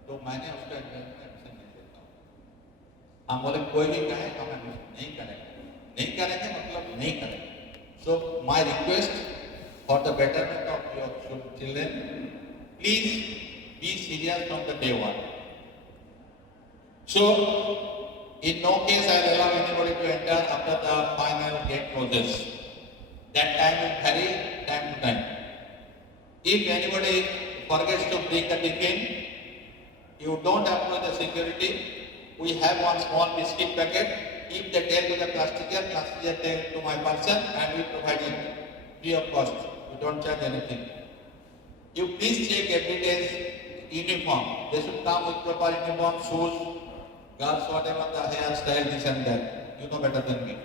तो मैंने उसका एडमिशन नहीं देता हूँ। हम बोले कोई भी कहे हम एडमिशन नहीं करेंगे मतलब नहीं करेंगे। So my request for the betterment of your children, please be serious from the day one. So in no case I will allow anybody to enter after the final gate closes. That time will vary time to time. If anybody forgets to bring the tiffin, you don't approach the security. We have one small biscuit packet. If they tell to the class teacher tell to my person, and we provide it free of cost. We don't charge anything. You please check every day's uniform. They should come with proper uniform, shoes, girls, whatever the hairstyle, this and that. You know better than me.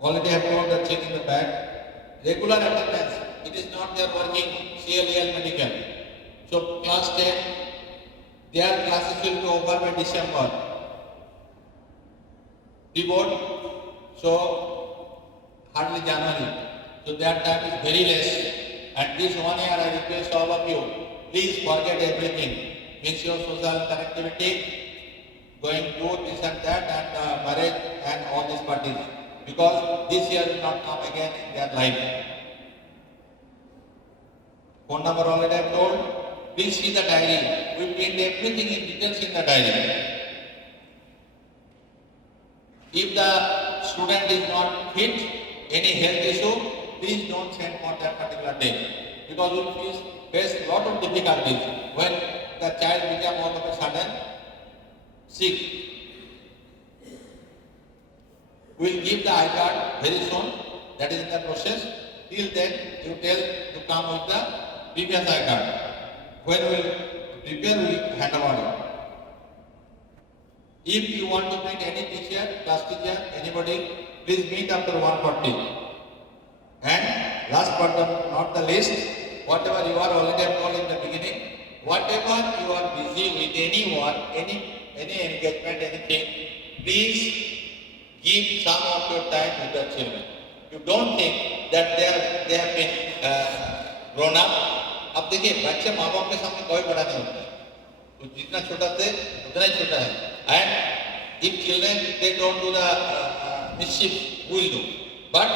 Already have told the check in the bag. Regular attendance. It is not their working CLEL medical. So class 10, their classes will be over by December. Reboard, so hardly January. So their time is very less. And this 1 year I request all of you, please forget everything. Miss your social connectivity, going to this and that, and marriage and all these parties. Because this year will not come again in their life. Phone number already I have told. Please see the diary. We print everything in details in the diary. If the student is not fit, any health issue, please don't send for that particular day. Because we will face a lot of difficulties when the child becomes all of a sudden sick. We will give the I card very soon. That is in the process. Till then, you tell to come with the previous I card. When we will prepare, we will hand over. If you want to meet any teacher, class teacher, anybody, please meet after 1:40. And last but not the least, whatever you are already told in the beginning, whatever you are busy with anyone, any engagement, anything, please give some of your time to the children. You don't think that they have been grown up. अब देखिए बच्चे माँ बाप के सामने कोई बड़ा नहीं होता है, तो जितना छोटा थे उतना ही छोटा है. And if children they don't do the mischief, we will do. But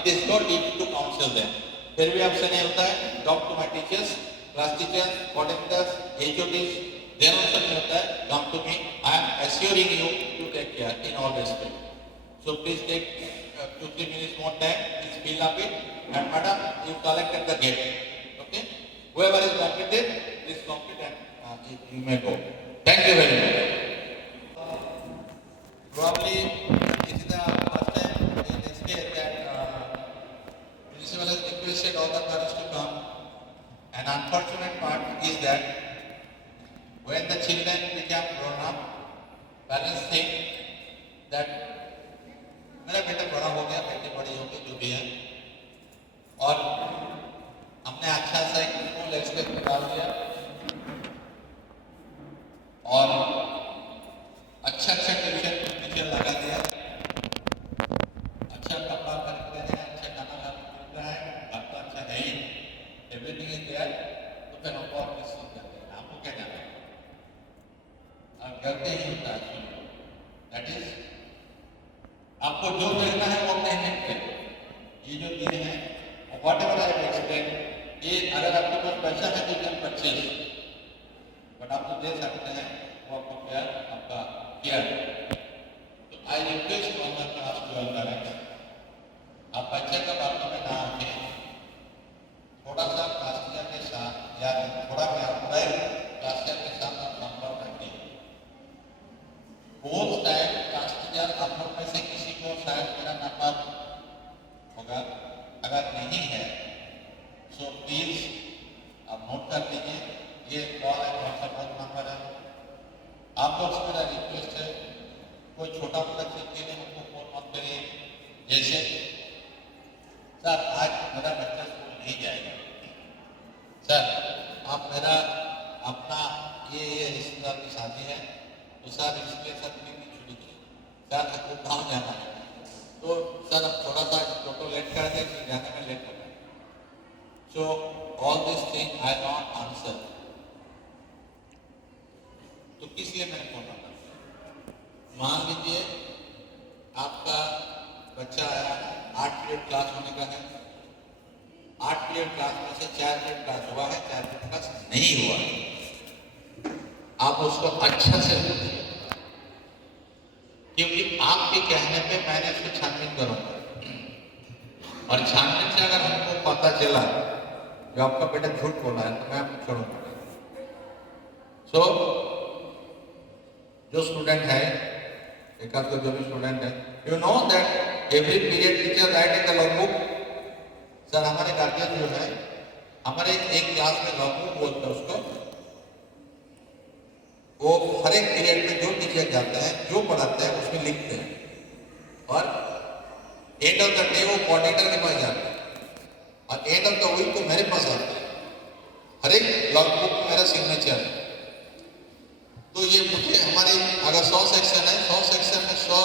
it is not easy to counsel them. फिर भी आपसे नहीं होता है. Talk to my teachers, class teachers, coordinators, HODs. Then also नहीं होता है. Come to me. I am assuring you to take care in all respect. So please take 2-3 minutes more time. Please fill up it. And madam, you collected the gate. Okay? Whoever is completed, please complete and you may go. Thank you very much. Probably this is the first time in this case that principal has requested all the parents to come. An unfortunate part is that when the children become grown up, parents think that मेरा बेटा बड़ा हो गया, बेटी बड़ी हो गई, जो भी है, और हमने अच्छा सा एक स्कूल एक्सपेक्ट डाल दिया और अच्छा ट्यूशन टीचर लगा दिया, अच्छा कपड़ा खरीद रहे हैं, अच्छा खाना खरीद रहा है, घर तो अच्छा है ही, एवरीथिंग इज देयर, तो फिर हमको और किस चीज का आपको क्या जाना है? करते ही होता है। दैट इज आपको जो देखना है वो नहीं देखते। ये जो चीजें हैं वॉट एवर आई एक्सप्लेन, ये अगर आपके पास पैसा है तो कैन परचेज, बट आप जो दे सकते हैं वो आपको प्यार, आपका केयर। तो I request all my class 12 पेरेंट्स, आप बच्चे का बातों में ना आके थोड़ा सा क्लासिया के साथ या थोड़ा क्या क्लासिया के साथ आप संपर्क रखिए। बोथ टाइम क्लासिया आप लोग में से किसी को शायद मेरा नंबर होगा, अगर नहीं है सो प्लीज आप नोट कर लीजिए, ये कॉल है व्हाट्सएप नंबर है। आप लोग से मेरा रिक्वेस्ट है, कोई छोटा मोटा चीज के लिए हमको फोन मत करिए। जैसे सर आज मेरा बच्चा स्कूल नहीं जाएगा, सर आप मेरा अपना ये रिश्तेदार की शादी है तो सर इसलिए सर मीटिंग छुट्टी कीजिए, सर आपको गाँव जाना है तो सर अब थोड़ा सा टोटो लेट कर दे, जाने में लेट होगा। So all this thing I not answer. तो किस लिए मैंने फोन करना? मान लीजिए आपका बच्चा आया, 8 पीरियड क्लास होने का है, 8 पीरियड क्लास में से 4 पीरियड क्लास हुआ है, 4 पीरियड क्लास नहीं हुआ है। आप उसको अच्छा से पूछिए, क्योंकि आपके कहने पे मैंने उसको छानबीन करूंगा, और छानबीन से अगर हमको पता चला कि आपका बेटा झूठ बोला है तो मैं आपको छोड़ूंगा। सो जो स्टूडेंट है, एक आध जो भी स्टूडेंट है, you know that every period teacher right in the logbook. Sir हमारे गार्जियन जो है, हमारे एक क्लास में लॉगबुक बोलते हैं उसको, वो हर एक पीरियड में जो टीचर जाते हैं, जो पढ़ाते हैं उसमें लिखते हैं, और एंड ऑफ द डे वो कोऑर्डिनेटर के पास जाते हैं, और एंड ऑफ द वीक को मेरे पास आते हैं। हर एक लॉगबुक में मेरा सिग्नेचर है। तो ये मुझे हमारे अगर 100 सेक्शन है, 100 सेक्शन में 100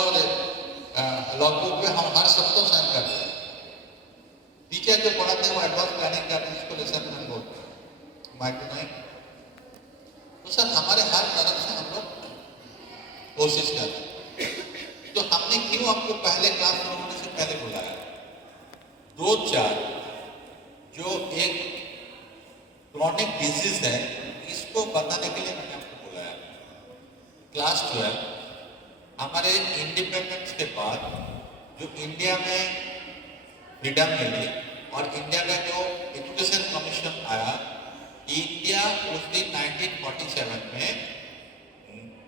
लॉगबुक में हम हर सप्ताह साइन करते हैं। टीचर जो पढ़ाते हैं वो एडवांस प्लानिंग करते हैं, इसको लेसन प्लान बोलते हैं, माइक्रो नहीं। तो सर हमारे हर तरफ से हम लोग कोशिश करते हैं। तो हमने क्यों आपको पहले क्लास में होने से पहले बुलाया? 2-4 जो एक क्रॉनिक डिजीज है, इसको बताने के लिए मैंने आपको बुलाया। क्लास 12 हमारे इंडिपेंडेंस के बाद जो इंडिया में फ्रीडम मिली और इंडिया का जो एजुकेशन कमीशन आया, इंडिया उस दिन 1947 में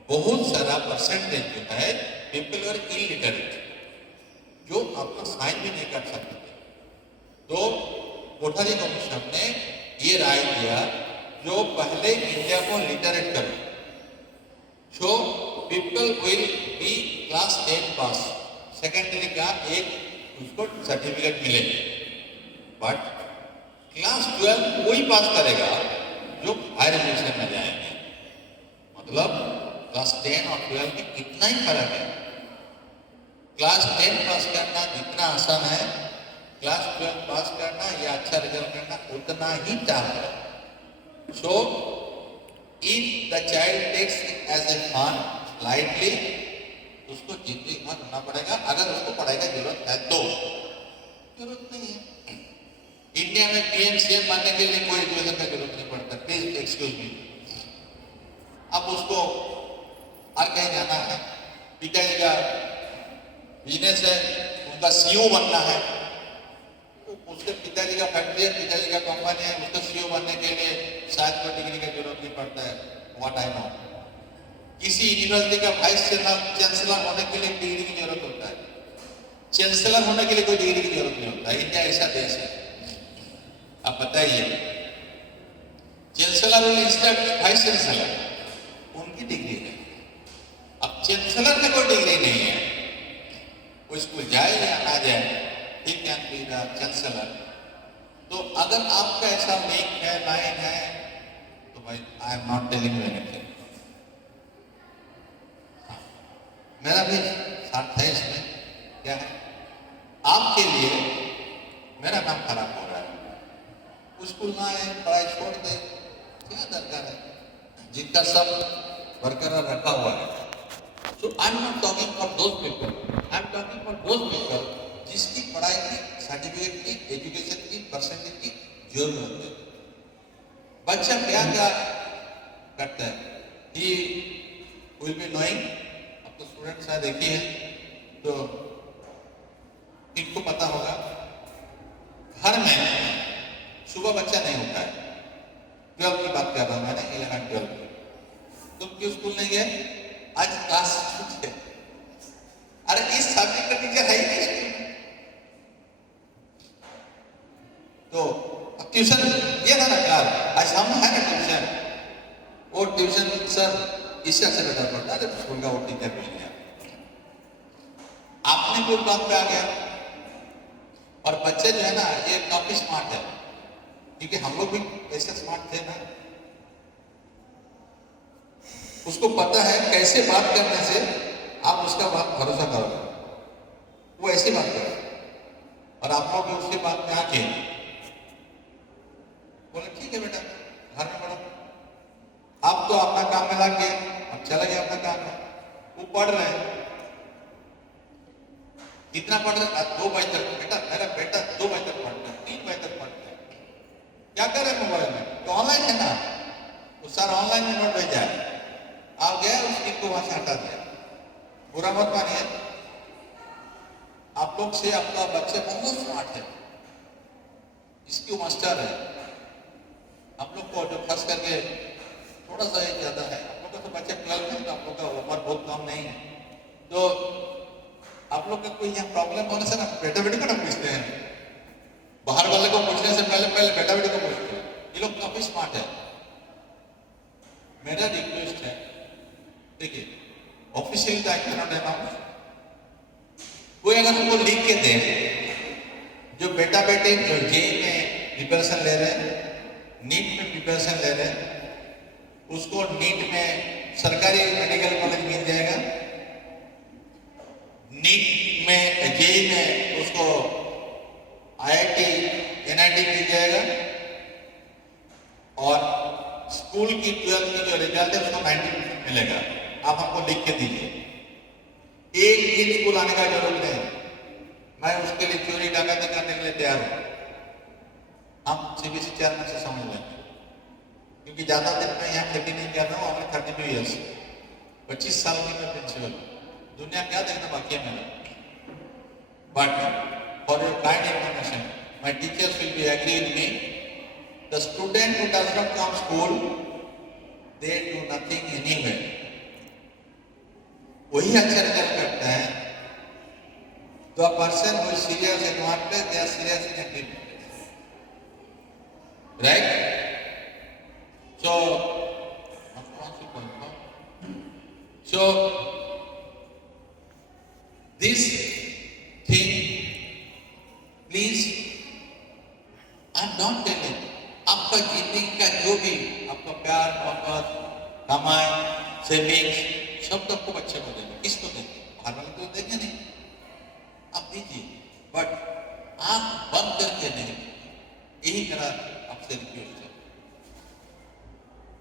बहुत सारा परसेंटेज जो है पीपल वर इलिटरेट, जो अपना साइन भी नहीं कर सकते थे। तो कोठारी कमीशन ने ये राय दिया जो पहले इंडिया को लिटरेट करो, so people will be class 10 पास, सेकेंडरी का एक उसको सर्टिफिकेट मिले। बट क्लास 12 वही पास करेगा जो हायर एजुकेशन में जाएंगे। मतलब क्लास 10 और 12 में कितना ही फर्क है। क्लास 10 पास करना जितना आसान है, क्लास 12 पास करना या अच्छा रिजल्ट करना उतना ही टफ है। So if the child takes it as a fun lightly, उसको जिंदगी भर होना पड़ेगा। अगर उसको पढ़ाई का जरूरत है तो, जरूरत नहीं है। इंडिया में पीएम सीएम बनने के लिए कोई एजुकेशन का जरूरत नहीं पड़ता, प्लीज एक्सक्यूज मी। अब उसको हर कहीं जाना है, पिताजी का बिजनेस है, उनका सीईओ बनना है, तो उसके पिताजी का फैक्ट्री है, पिताजी का कंपनी है, उसको सीईओ बनने के लिए शायद कोई डिग्री का जरूरत नहीं पड़ता है। व्हाट आई नो, किसी यूनिवर्सिटी का वाइस चांसलर होने के लिए डिग्री की जरूरत होता है, चांसलर होने के लिए कोई डिग्री की जरूरत नहीं होता है। इंडिया ऐसा देश है। अब बताइए, चांसलर और वाइस चांसलर उनकी डिग्री है। अब चांसलर में कोई डिग्री नहीं है, वो स्कूल जाए या ना जाए, he can be the chancellor. तो अगर आपका ऐसा लिंक है, लाइन है, तो भाई आई am not telling you anything. मेरा भी साथ है इसमें। क्या है, आपके लिए मेरा नाम खराब हो रहा है, स्कूल ना आए, पढ़ाई छोड़ दे, क्या दरकार है? जिनका सब बरकरार रखा हुआ है। So I am not talking for those people, I am talking for those people जिसकी पढ़ाई की, सर्टिफिकेट की, एजुकेशन की, परसेंटेज की जरूरत है। बच्चा क्या क्या करता है, ही विल बी नोइंग। अब तो स्टूडेंट शायद एक ही है, तो इनको पता होगा। घर में सुबह बच्चा नहीं उठता है, 12 की बात कर रहा हूं मैंने, 11-12। तुम क्यों स्कूल नहीं गए? आज क्लास छूट है। अरे इस सब्जेक्ट का टीचर है ही नहीं स्कूल। तो ट्यूशन ये था ना यार, आज हम है ना ट्यूशन, वो ट्यूशन सर इससे अच्छा बेटा पढ़ता है, स्कूल का वो टीचर मिल गया। आपने कोई बात पे आ गया। और बच्चे जो है ना ये काफी स्मार्ट है, क्योंकि हम लोग भी ऐसे स्मार्ट थे ना। उसको पता है कैसे बात करने से आप उसका बात भरोसा करोगे, वो ऐसी बात करे। और आप लोग उसकी बात में आके बोले ठीक है बेटा घर में पढ़ो। आप तो अपना काम में लग गए, अब चला गया अपना काम में। वो पढ़ रहे हैं, कितना पढ़ रहे? 2 बजे तक। बेटा मेरा बेटा 2 बजे तक पढ़ता है, 3 बजे तक पढ़ता है। क्या कर रहे हैं मोबाइल में? तो ऑनलाइन है ना, तो सर ऑनलाइन में नोट भेजा है, आप गए उस लिंक को वहां से हटा दिया। बुरा मत मानिए, आप लोग से आपका बच्चे बहुत स्मार्ट है, इसकी मास्टर है। हम लोग को जो खास करके थोड़ा सा एक ज्यादा है, आप लोग का तो बच्चे 12 में, तो आप लोग का उम्र बहुत कम नहीं है। तो आप लोग का कोई यहाँ प्रॉब्लम होने से ना बेटा बेटी को ना पूछते हैं, बाहर वाले को पूछने से पहले बेटा बेटी को पूछते हैं। ये लोग काफी स्मार्ट है। मेरा रिक्वेस्ट है, देखिए ऑफिशियल तो आई कैनॉट अनाउंस, कोई अगर हमको लिख के दे, जो बेटा बेटी जो जेई में प्रिपरेशन ले रहे हैं, नीट में प्रिपरेशन ले रहे हैं, उसको नीट में सरकारी मेडिकल कॉलेज मिल जाएगा, नीट में जेई में उसको आईआईटी एनआईटी मिल जाएगा, और स्कूल की 12th की जो रिजल्ट है उसको 90% मिलेगा। आप हमको लिख के दीजिए, एक दिन स्कूल आने का जरूरत नहीं, मैं उसके लिए चोरी डकैती करने के लिए तैयार हूं। हम सीबीएसई चेयरमैन से समझ लेंगे, क्योंकि ज्यादा दिन में यहाँ खेती नहीं कर रहा हूँ। हमें 32 ईयर्स, 25 साल की मैं प्रिंसिपल, दुनिया क्या देखना बाकी है मेरा। But for your kind information, my teachers will be agree with me, the student who does not come school, they do nothing anywhere. वही अच्छा रिजल्ट करता है तो a person who is serious in one place, they are serious in every place, right? So this thing, please, I'm not telling, आपका जिंदगी का जो भी आपका प्यार मोहब्बत कमाई सेविंग्स सब तो आपको बच्चे को देंगे। किसको देंगे? बाहर वाले तो देंगे नहीं, आप दीजिए, बट आप बंद करके नहीं। यही मेरा आपसे रिक्वेस्ट है।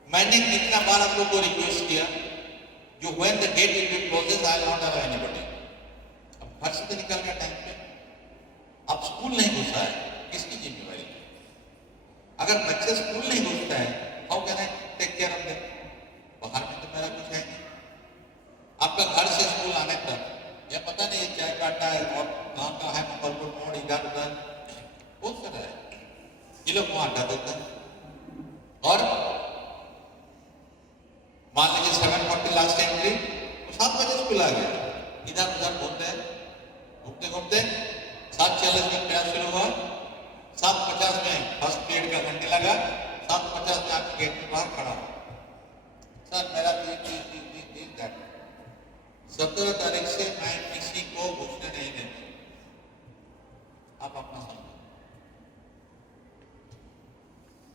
मैंने कितना बार आप लोग को रिक्वेस्ट किया, जो when the gate will be closes, I will not allow anybody। अब घर से तो निकल गया टाइम पे, अब स्कूल नहीं घुसा है, किसकी जिम्मेवारी? अगर बच्चे स्कूल नहीं घुसता है, how can I take care of them? बाहर में तो मेरा कुछ है नहीं। आपका घर से स्कूल आने तक या पता नहीं चाय काटना है और कहाँ कहाँ है, मकबलपुर मोड़, इधर उधर बहुत सारा है, ये लोग वहां हटा देते हैं। और मान लीजिए 7:40 लास्ट एंट्री, तो 7 बजे स्कूल आ गया, इधर उधर घूमते घूमते 7:40 में क्लास शुरू हुआ, 7:50 में फर्स्ट पीरियड का घंटे लगा, 7:50 में आपके गेट के बाहर खड़ा हो, सर मेरा 17 तारीख से मैं किसी को घुसने नहीं देता। आप अपना समझो,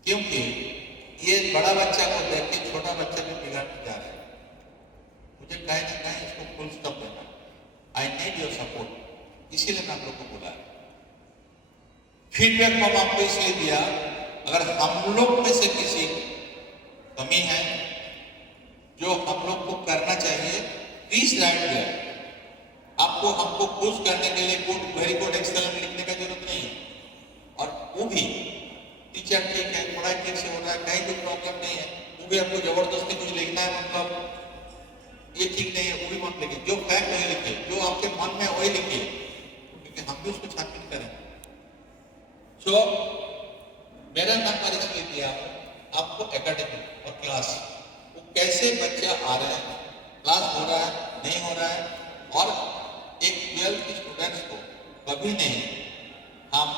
क्योंकि ये बड़ा बच्चा को देख के छोटा बच्चा भी बिगड़ने जा रहा है। मुझे कहीं ना कहीं इसको फुल स्टॉप देना। आई नीड योर सपोर्ट, इसीलिए मैं आप लोग को बुलाया। फीडबैक हम आपको इसलिए दिया, अगर हम लोग में से किसी कमी है जो हम लोग भी आपको जबरदस्ती कुछ लिखना है मतलब ये ठीक नहीं है वो भी मत लिखिए, जो फैक्ट वही लिखिए, जो आपके मन में वही लिखिए, क्योंकि हम भी उसको छानबीन करें। सो मेरा जानकारी इसलिए दिया आपको एकेडमिक और क्लास, वो कैसे बच्चा आ रहे हैं, क्लास हो रहा है नहीं हो रहा है, और एक 12th के स्टूडेंट्स को कभी नहीं हम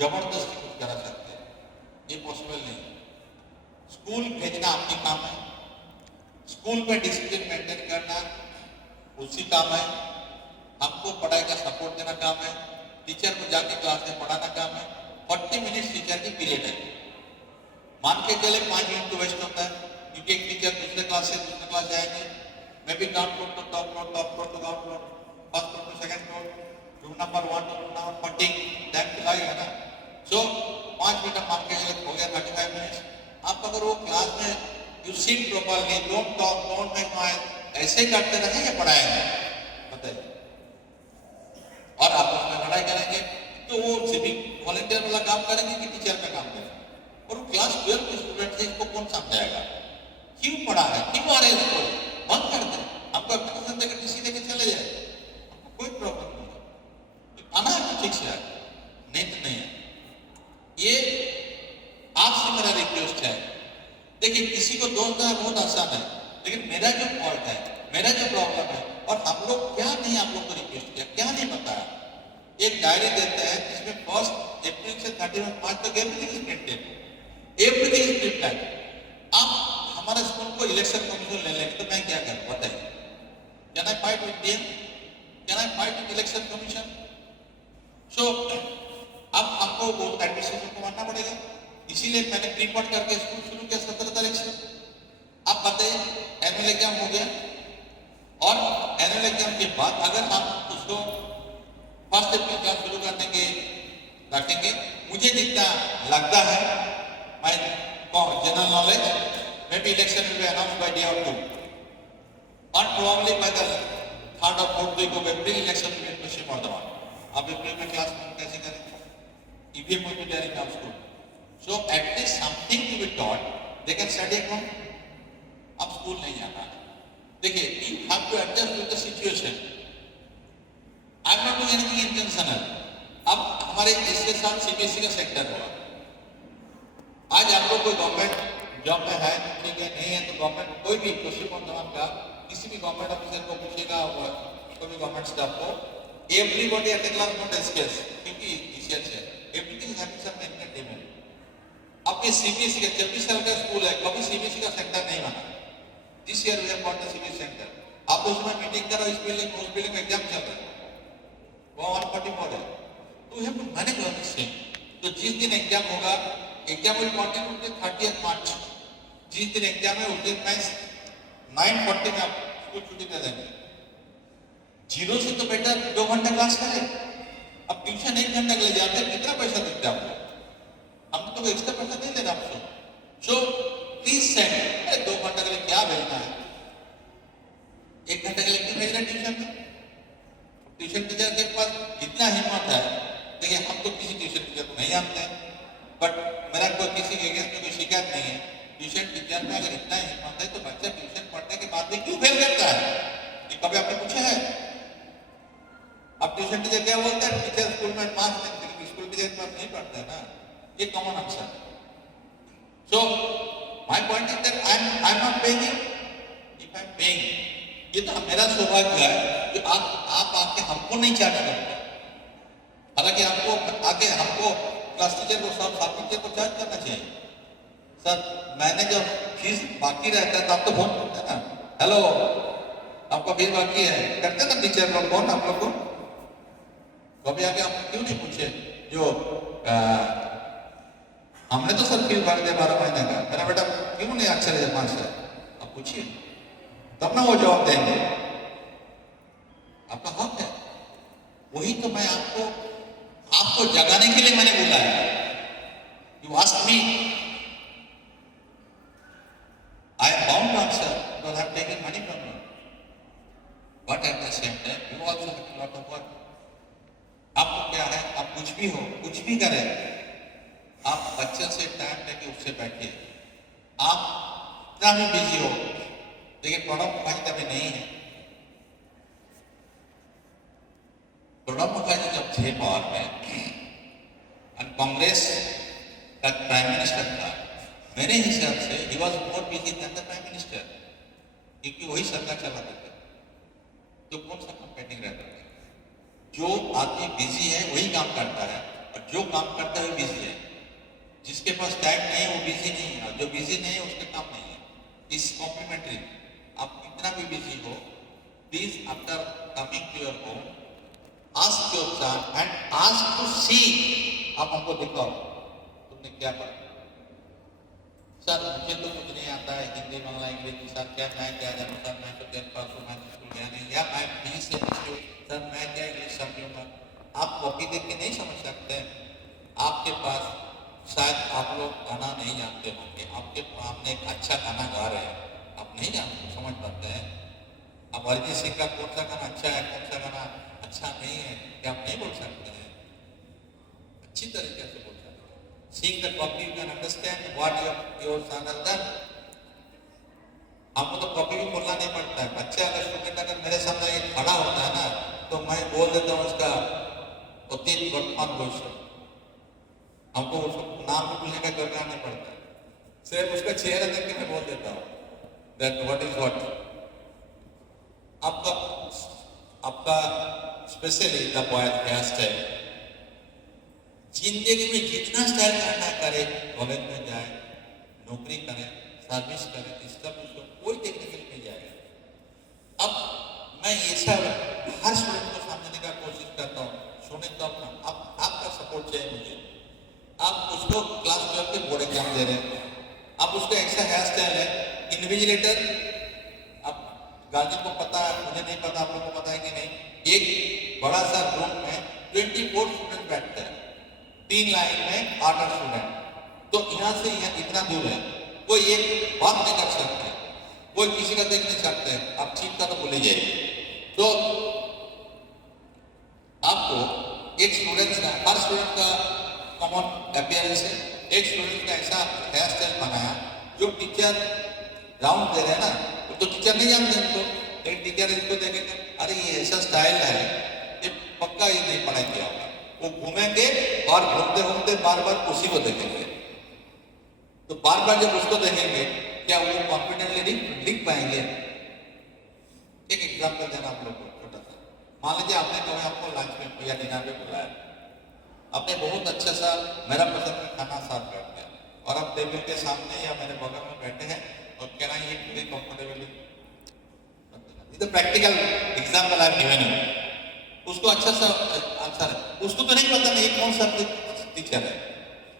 जबरदस्ती कुछ करा सकते हैं, ये पॉसिबल नहीं। स्कूल भेजना आपकी काम है, स्कूल में डिसिप्लिन मेंटेन करना उसी काम है, हमको पढ़ाई का सपोर्ट देना काम है, टीचर को जाके क्लास में पढ़ाना काम है। 40 मिनट्स टीचर की पीरियड है, मान के चले 5 मिनट तो वेस्ट होता है, क्योंकि एक टीचर दूसरे क्लास से दूसरे क्लास जाएंगे, मैं भी डाउन फ्लोर तो टॉप फ्लोर, टॉप फ्लोर तो डाउन फ्लोर, फर्स्ट फ्लोर तो second floor, room number 1 to room number 40 टाइम तो लगेगा ना। सो 5 मिनट मान के चले हो गया 35 मिनट्स। आप अगर वो क्लास में you sit properly, don't talk, don't make noise, ऐसे ही करते रहे या पढ़ाएंगे बताइए, और आप उसमें लड़ाई करेंगे तो वो सिविक वॉलंटियर वाला काम करेंगे कि टीचर का काम करेंगे, और वो क्लास 12 के स्टूडेंट है, इसको कौन समझाएगा, क्यों पढ़ा है, क्यों आ रहे हैं, इसको बंद कर दे, हमको एप्लीकेशन देकर टीसी देकर चले जाए, हमको कोई प्रॉब्लम नहीं है, आना है तो ठीक से आए, नहीं तो नहीं है। ये आपसे मेरा रिक्वेस्ट है, देखिए किसी को दोष देना बहुत आसान है, लेकिन मेरा जो फॉल्ट है, मेरा जो प्रॉब्लम है, और हम लोग क्या नहीं आप लोग को रिक्वेस्ट किया, क्या नहीं बताया, एक डायरी देते हैं जिसमें 1 अप्रैल से 31 मार्च तक everything is printed, everything is printed. आप हमारे स्कूल को इलेक्शन कमीशन ले लेंगे तो मैं क्या करूं बताइए, can I fight with them, can I fight with election commission? So अब हमको वो एडमिनिस्ट्रेशन को मानना पड़ेगा, इसीलिए मैंने प्रीपोर्ट करके स्कूल शुरू किया 17 तारीख से। अब बताइए एनुअल एग्जाम हो गया, और एनुअल एग्जाम के बाद अगर हम उसको 1 अप्रैल का शुरू करने के रखेंगे, मुझे जितना लगता है my general knowledge, maybe election will be announced by day और 2, और probably by the 3rd or 4th week of April election will be in Paschim Bardhaman. अब अप्रैल में क्लास कैसे करेंगे, EVM will be there in our school, so at least something to be taught, they can study at home। अब स्कूल नहीं जाना है, देखिए you have to adjust with the situation, I am not doing anything intentional। अब हमारे इसके साथ सीबीएसई का सेक्टर हुआ, आज आप लोग कोई गवर्नमेंट जॉब में है ठीक है, नहीं है तो गवर्नमेंट कोई भी पश्चिम बर्धमान का किसी भी गवर्नमेंट ऑफिसर को पूछेगा, कोई भी गवर्नमेंट स्टाफ को, everybody at the class note discuss, क्योंकि टीचर्स है, everything is happening some entertainment. अब ये सीबीएसई का 26 साल का स्कूल है, कभी सीबीएसई का सेंटर नहीं बना, this year we have got the CBSE centre. आप उसमें मीटिंग करो, इस बिल्डिंग उस बिल्डिंग में एग्जाम चल रहा है, वो 144 है, तो we have to manage all this thing. तो जिस दिन एग्जाम होगा, exam will continue till 30 March, जिस दिन एग्जाम है उस दिन मैं 9:40 में आप स्कूल छुट्टी कर देंगे। 0 से तो बेटर 2 घंटा क्लास करें, अब ट्यूशन 1 घंटा के लिए जाते हैं, कितना पैसा देते हैं आपको, हम तो एक्स्ट्रा पैसा नहीं लेना आपको। सो प्लीज सेंड, 2 घंटा के लिए क्या भेजना है, 1 घंटे के लिए क्यों भेज रहे हैं ट्यूशन में? ट्यूशन टीचर के पास इतना हिम्मत है, देखिए हम तो किसी ट्यूशन टीचर को नहीं जानते हैं, बट मेरा कोई किसी के अगेंस्ट में कोई शिकायत नहीं है, ट्यूशन टीचर में अगर इतना हिम्मत है तो बच्चा ट्यूशन पढ़ने के बाद भी क्यों फेल करता है, ये कभी आपने पूछा है? अब ट्यूशन टीचर क्या बोलते हैं, टीचर स्कूल में पास नहीं, लेकिन स्कूल टीचर के पास नहीं पढ़ता है ना, ये common answer. So my point is that I am not paying you, if I am paying, ये तो मेरा सौभाग्य है कि आप आके हमको नहीं चार्ज करते, हालांकि आपको आके हमको क्लास टीचर को सब साथ टीचर को चार्ज करना चाहिए। सर मैंने जब फीस बाकी रहता है तो आप तो फोन करते हैं ना, हेलो आपका फीस बाकी है, करते ना टीचर लोग फोन आप लोग को, कभी आके आप क्यों नहीं पूछे, जो हमने तो सर फीस भर दिया 12 महीने का, मेरा बेटा क्यों नहीं अक्षर है 5 से, आप पूछिए तब ना वो जवाब देंगे, आपका हक है। वही तो मैं आपको जगाने के लिए मैंने बुलाया, you asked me, I am bound to answer because I am taking money from you, but at the same time you also have lot of work. आपको क्या है, आप कुछ भी हो, कुछ भी करें, आप बच्चे से टाइम लेके उससे बैठिए, आप कितना भी बिजी हो, लेकिन प्रणब मुखर्जी अभी नहीं है। प्रणब मुखर्जी जब थे पावर में और कांग्रेस का प्राइम मिनिस्टर था, मेरे हिसाब से he was more busy than the prime minister, क्योंकि वही सरकार चलाते थे। तो कौन सा कंपेटिंग रहता है? जो आदमी बिजी है वही काम करता है, और जो काम करता है वो बिजी है। जिसके पास टाइम नहीं है वो बिजी नहीं है, और जो बिजी नहीं है उसके काम नहीं है। इस कॉम्प्लीमेंट्री, आप कितना भी बिजी हो, please after coming to your home ask your son and ask to see, आप हमको दिखाओ तुमने क्या पढ़ा। सर मुझे तो कुछ नहीं आता है, हिंदी बांग्ला इंग्लिश, सर क्या मैं क्या जानूँ, सर मैं तो 10 पास हूँ, मैं तो स्कूल गया नहीं, या मैं नहीं से सर मैं क्या इंग्लिश समझूंगा। आप कॉपी देख के नहीं समझ सकते। आपके पास शायद आप लोग गाना नहीं जानते होंगे, आपने एक अच्छा गाना गा रहे हैं, आप नहीं जानते, समझ पाते हैं। अब अरिजीत सिंह का कौन सा गाना अच्छा है, कौन सा गाना अच्छा नहीं है, क्या आप नहीं बोल सकते हैं? अच्छी तरीके से बोल सकते हैं। Sing the copy, you can understand what your son has done. हमको तो कॉपी भी खोलना नहीं पड़ता है। बच्चा अगर स्टूडेंट अगर मेरे सामने खड़ा होता है ना, तो मैं बोल देता हूँ उसका अतीत वर्तमान भविष्य। हमको उसको नाम भी पूछने का करना नहीं पड़ता, सिर्फ उसका चेहरा देख के मैं बोल देता हूँ दैट व्हाट इज व्हाट। आपका specially the boy hair style, जिंदगी में जितना स्टाइल करना करे, कॉलेज में जाए, नौकरी करे, सर्विस करे, इसका उसको कोई देखने के लिए नहीं जाएगा। अब मैं ये सब हर स्टूडेंट को समझने का कोशिश करता हूँ, सुने तो अपना आपका सपोर्ट चाहिए मुझे। आप उसको क्लास 12 के बोर्ड एग्जाम दे रहे हैं, आप उसका ऐसा हेयर स्टाइल है इन्विजिलेटर। अब गार्जियन को पता है, मुझे नहीं पता, आप लोगों को पता है कि नहीं, एक बड़ा सा रूम में 24 स्टूडेंट बैठते हैं, 3 लाइन में 8 स्टूडेंट, तो यहाँ से यहाँ इतना दूर है, कोई एक बात नहीं कर सकते, कोई किसी का देख नहीं सकते। आप चीफ का तो भूल जाइए। तो आपको एक स्टूडेंट का, हर स्टूडेंट का कॉमन अपीयरेंस है, एक स्टूडेंट का ऐसा हेयर स्टाइल बनाया जो टीचर राउंड दे रहे हैं ना, तो टीचर नहीं जानते उनको, एक टीचर इसको देखेंगे, अरे ये ऐसा स्टाइल है, ये पक्का ये नहीं पढ़ाई किया होगा। वो घूमेंगे और घूमते घूमते बार बार उसी को देखेंगे, तो बार बार जब उसको देखेंगे क्या वो कॉन्फिडेंटली लिख पाएंगे? एक एग्जाम्पल देना आप लोग को छोटा सा। मान लीजिए आपने कभी आपको लंच में या डिनर में बुलाया, आपने बहुत अच्छा सा मेरा पसंद का खाना साथ बैठ गया, और आप टेबल के सामने या मेरे बगल में बैठे हैं और कह रहे हैं ये पूरी कंफर्टेबली, तो practical example I given you. उसको अच्छा सा आंसर है, उसको तो नहीं पता नहीं कौन सा टीचर है,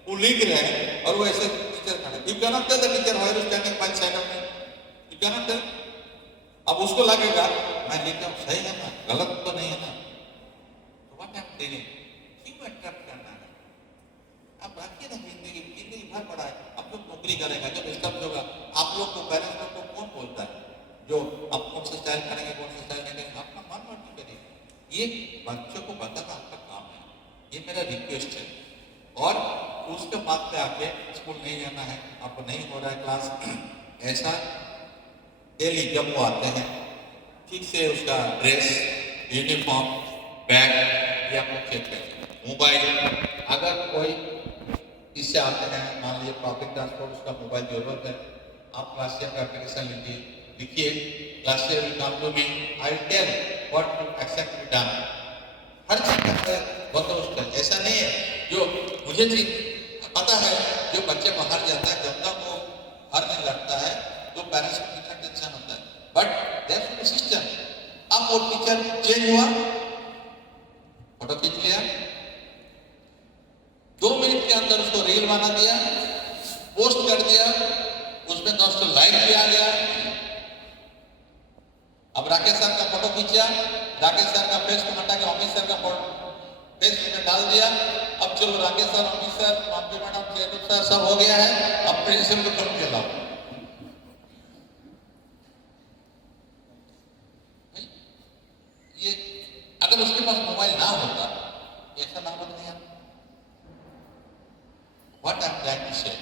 वो लिख रहे हैं और वो ऐसे टीचर खड़े, you can not tell the teacher why is standing by side of me, you can not tell. अब उसको लगेगा मैं लिखता हूँ सही है ना, गलत तो नहीं है ना, तो व्हाट आई एम टेलिंग, क्यों अट्रैक्ट करना है? आप रखिए ना, जिंदगी भर पड़ा है, आप लोग नौकरी करेगा, जब स्टफ होगा, आप लोग को पेरेंट्स लोग को कौन बोलता है जो आप कौन सा स्टाइल करेंगे, कौन सा स्टाइल नहीं करेंगे, अपना मन मर्जी करिए। ये बच्चों को बताना आपका काम है, ये मेरा रिक्वेस्ट है। और उसके बाद पे आके स्कूल नहीं जाना है, आपको नहीं हो रहा है क्लास, ऐसा डेली जब वो आते हैं ठीक से उसका ड्रेस, यूनिफॉर्म, बैग ये आप लोग चेक करें। मोबाइल, अगर कोई इससे आते हैं, मान लीजिए पब्लिक ट्रांसपोर्ट, उसका मोबाइल जरूरत है, आप क्लासियर का एप्लीकेशन लिखिए, क्लासियर will come to me, I will tell what to accept be done. हर चीज का बंदोबस्त है, ऐसा नहीं है जो मुझे चीज पता है, जो बच्चे बाहर जाता है जब तक वो घर में लगता है तो पेरेंट्स को कितना टेंशन होता है, बट दैट्स द सिस्टम। अब वो टीचर चेंज हुआ, फोटो खींच लिया, 2 मिनट के अंदर उसको रील बना दिया, पोस्ट कर दिया, उसमें 10 लाइक भी आ गया। अब राकेश सर का फोटो खींचा, राकेश सर का फेस को हटा के अमित सर का फेस में डाल दिया, अब चलो राकेश सर, अमित सर, मानवी मैडम, चेतन सर सब हो गया है, अब प्रिंसिपल को कम के लाओ। ये अगर उसके पास मोबाइल ना होता, ऐसा ना होता नहीं। What I am trying to say,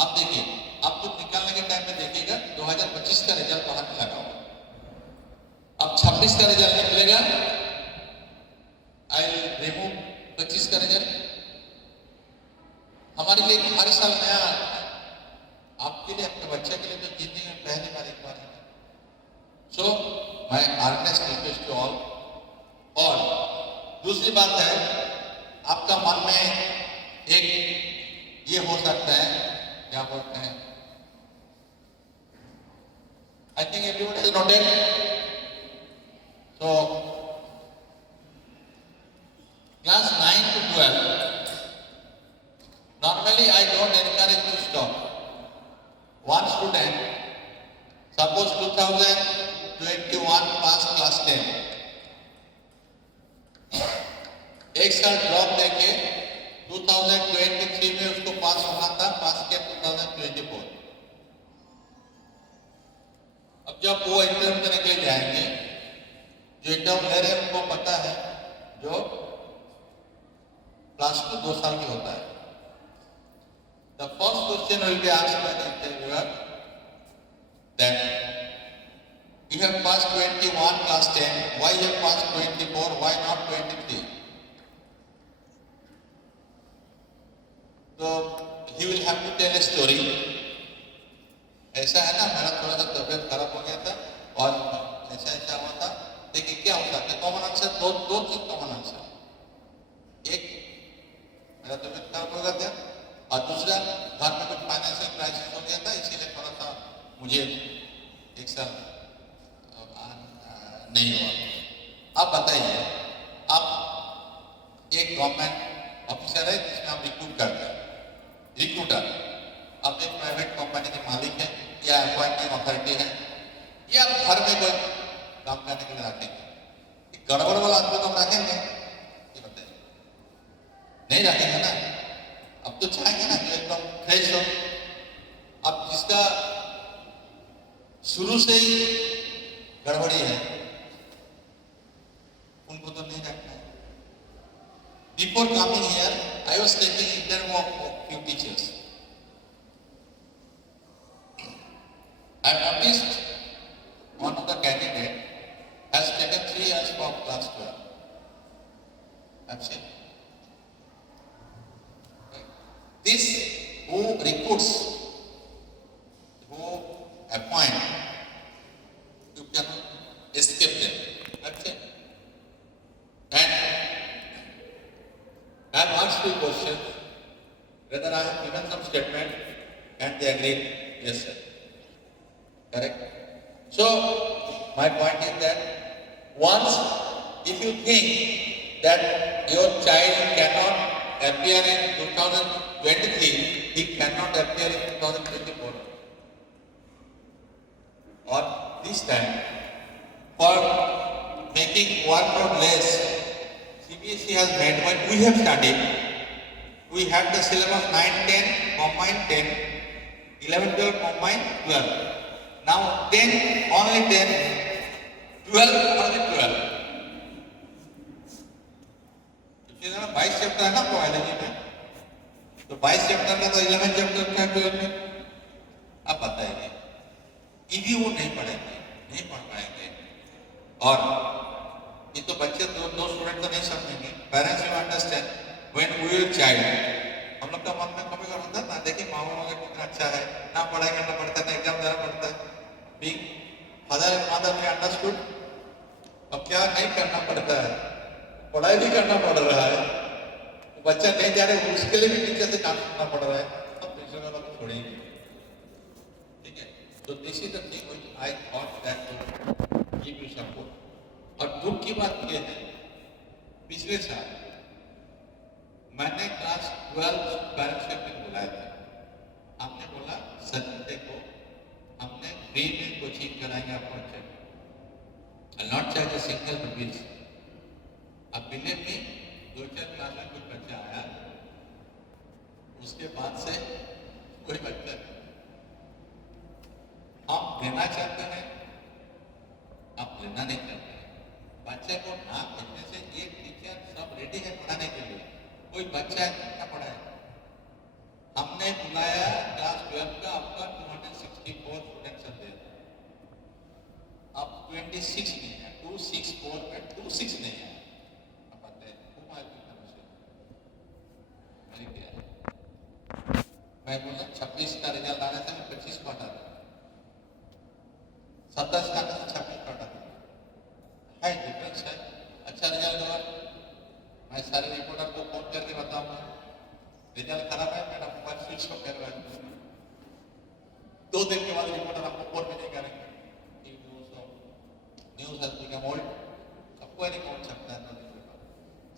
अब देखिए, आप तो निकालने के टाइम में देखिएगा 2025 का रिजल्ट बाहर नहीं लगा हुआ। अब 26 का रिजल्ट निकलेगा, आई रिमूव 25 का रिजल्ट। हमारे लिए हर साल नया आता है, आपके लिए, आपके बच्चे के लिए तो जिंदगी में पहली बार एक बार है। So my earnest request to all. और दूसरी बात है, आपका मन में एक ये हो सकता है, क्या बोलते हैं, I think everyone has noted. So, class 9 to 12, normally I don't encourage to stop. One student, suppose 2021 passed class 10, एक साल ड्रॉप देके 2023 में उसको पास होना था, पास किया 2024। अब जब वो एग्जाम देने के लिए जाएंगे, जो एग्जाम ले रहे हैं उनको पता है, जो क्लास 2 साल की होता है। The first question will be asked by the interviewer that you have pass 21 class 10, why you have pass 24, why not 23? तो he will have to tell a story. ऐसा है ना, मेरा थोड़ा सा तबियत खराब हो गया था और ऐसा ऐसा हुआ था। देखिए क्या होता है, कॉमन आंसर दो चीज कॉमन आंसर। एक, मेरा तबियत खराब हो गया था, और दूसरा घर में कुछ फाइनेंशियल क्राइसिस हो गया था, इसीलिए थोड़ा सा मुझे एक साल नहीं हुआ। आप बताइए, आप एक गवर्नमेंट ऑफिसर है जिसमें आप रिक्रूट करते हैं, रिक्रूटर, आप एक प्राइवेट कंपनी के मालिक हैं या अपॉइंटिंग अथॉरिटी है, या घर में कोई काम करने के लिए रखेंगे, गड़बड़ वाला आदमी को रखेंगे? ये बताइए, नहीं रखेंगे ना। अब तो चाहेंगे ना जो एकदम फ्रेश हो। अब जिसका शुरू से ही गड़बड़ी है, उनको तो नहीं रखना है। Before coming here, I was taking interview of few teachers. I noticed one of the candidate has taken 3 years from class 12. I'm saying this who recruits, who appoint, you cannot escape them. I'm saying, and I have asked you questions whether I have given some statement and they agreed, yes sir. Correct? So, my point is that once, if you think that your child cannot appear in 2023, he cannot appear in 2024. Or this time, for making workload less, CBSE has made, what we have studied, we had the syllabus 9, 10, combined 10, 11, 12, combined 12. Now 10, only 10, 12, only 12. 22 चैप्टर है ना बायोलॉजी में, तो 22 चैप्टर का तो 11 चैप्टर का 12 में। अब बताइए, इजी वो नहीं पढ़ेंगे, नहीं पढ़ पाएंगे। और ये तो बच्चे दो स्टूडेंट तो नहीं समझेंगे। Parents will understand when we will child. हम लोग का मन में कभी कभी होता है ना, देखिए माँ बाप कितना अच्छा है, ना पढ़ाई करना पड़ता है, ना एग्जाम देना पड़ता है। Being father and mother we understood, अब क्या नहीं करना पड़ता है, पढ़ाई भी करना पड़ रहा है, तो बच्चा नहीं जा रहे, उसके लिए भी टीचर से काम करना पड़ रहा है। अब टीचर वाला तो छोड़ेंगे, ठीक है। तो this is the thing which I thought that to give you support. और दुख की बात यह है, पिछले साल मैंने क्लास 12 पेरेंट्स मीटिंग बुलाया था। हमने बोला सचिन देखो, हमने फ्री में कोचिंग कराएंगे आपको, not charge a single rupees. अब बिले में 2-4 क्लास में कोई बच्चा आया, उसके बाद से कोई बच्चा नहीं। हम देना चाहते हैं, आप लेना नहीं चाहते हैं। बच्चे को ना भेजने से एक टीचर सब रेडी है पढ़ाने के लिए, कोई बच्चा है कितना पढ़ाए। हमने बुलाया क्लास 12 का, आपका 264 स्टूडेंट्स थे, 26 नहीं है, 264 में 26 नहीं है। अब आते हैं whom I will consider? मेरी क्या है? मैं बोला 26 का रिजल्ट आने से मैं 25 को हटा दूँ, 27 का आने से 26 को हटा दूँ, है डिफरेंस है। अच्छा रिजल्ट हुआ, मैं सारे रिपोर्टर को फोन करके बताऊंगा रिजल्ट खराब है, मेरा मोबाइल स्विच ऑफ करवा दूँ। 2 दिन के बाद रिपोर्टर आपको फोन भी नहीं करेंगे। न्यूज हैज बिकम ओल्ड, सबको नहीं पहुंच सकता है।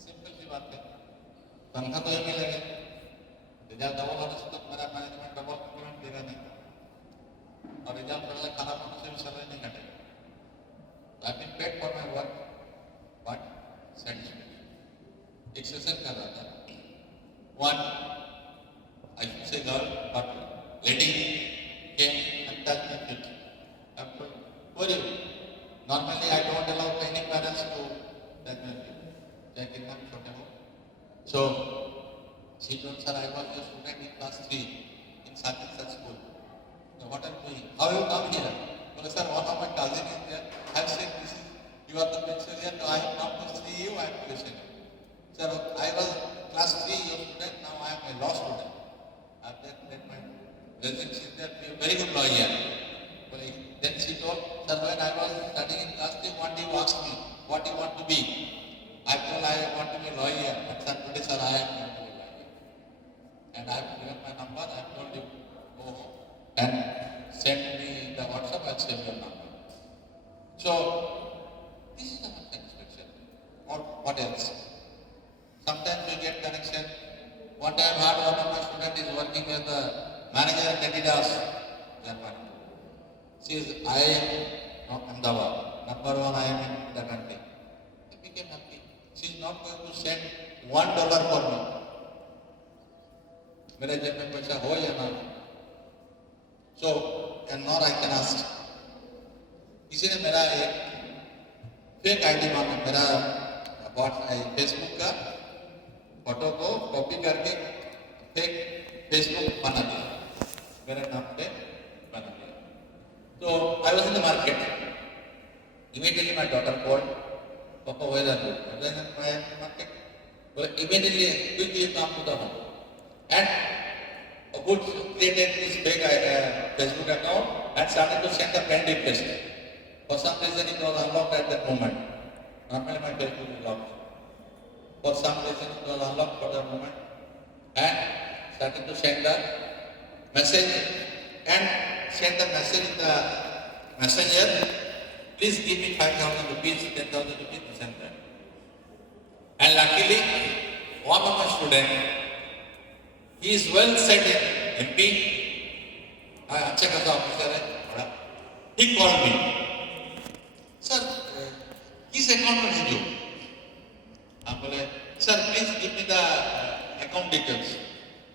सिंपल सी बात है, तनख्वाह तो ये मिलेगा, रिजल्ट डबल होने से तो मेरा मैनेजमेंट डबल पेमेंट देगा नहीं, और रिजल्ट पहले खराब होने से भी सैलरी नहीं घटेगा। I been paid for my work but satisfaction. एक सेशन कर रहा था, one I should say girl but lady came and touched my feet. I'm told, who are you? Normally I don't allow any parents to touch my feet. Check in them, छोटे हो। So she told, sir, I was your student in class 3 in such and such school. So what are you doing? How you come here? Well, sir, one of my cousin is there. I said, this is, you are the pensioner. No, I have come to see you. I am pensioner. Sir, I was class 3 your student. Now I am a law student. I have then my residence is there. Be a very good lawyer. Well, then she told, sir, when I was studying in class 3, one day you asked me, what do you want to be? I told I want to be a lawyer. But sir, today, sir, I am going to be a lawyer. And I have given my number. I have told you, go home and send me the WhatsApp. I will send your number. So, this is our satisfaction. Or what else? Sometimes we get connection. One time I heard one of my students is working as the manager at Adidas, Germany. She is, I am not Ahmedabad. Number 1, I am in the country. I became happy. She is not going to send $1 for me. मेरे जेब में पैसा हो या ना हो. So, and nor I can ask. किसी ने मेरा एक फेक आईडी मांगा, मेरा फेसबुक का फोटो को कॉपी करके फेक फेसबुक बना दिया, मेरे नाम पे बना दिया. So I was in the market. Immediately my daughter called, Papa, where are you? I was in my market. Well, immediately quickly come to the home. And a good created this fake Facebook account and started to send the friend request. For some reason it was unlocked at that moment. Normally my Facebook is locked. For some reason it was unlocked for that moment. And started to send the message and send the message in the messenger, please give me 5,000 rupees, 10,000 rupees, this and that. And luckily, one of my students, he is well set in MP, अच्छे खासा ऑफिसर है, बड़ा. He called me, sir, किस अकाउंट में भेजो? हम बोले, sir, please give me the account details.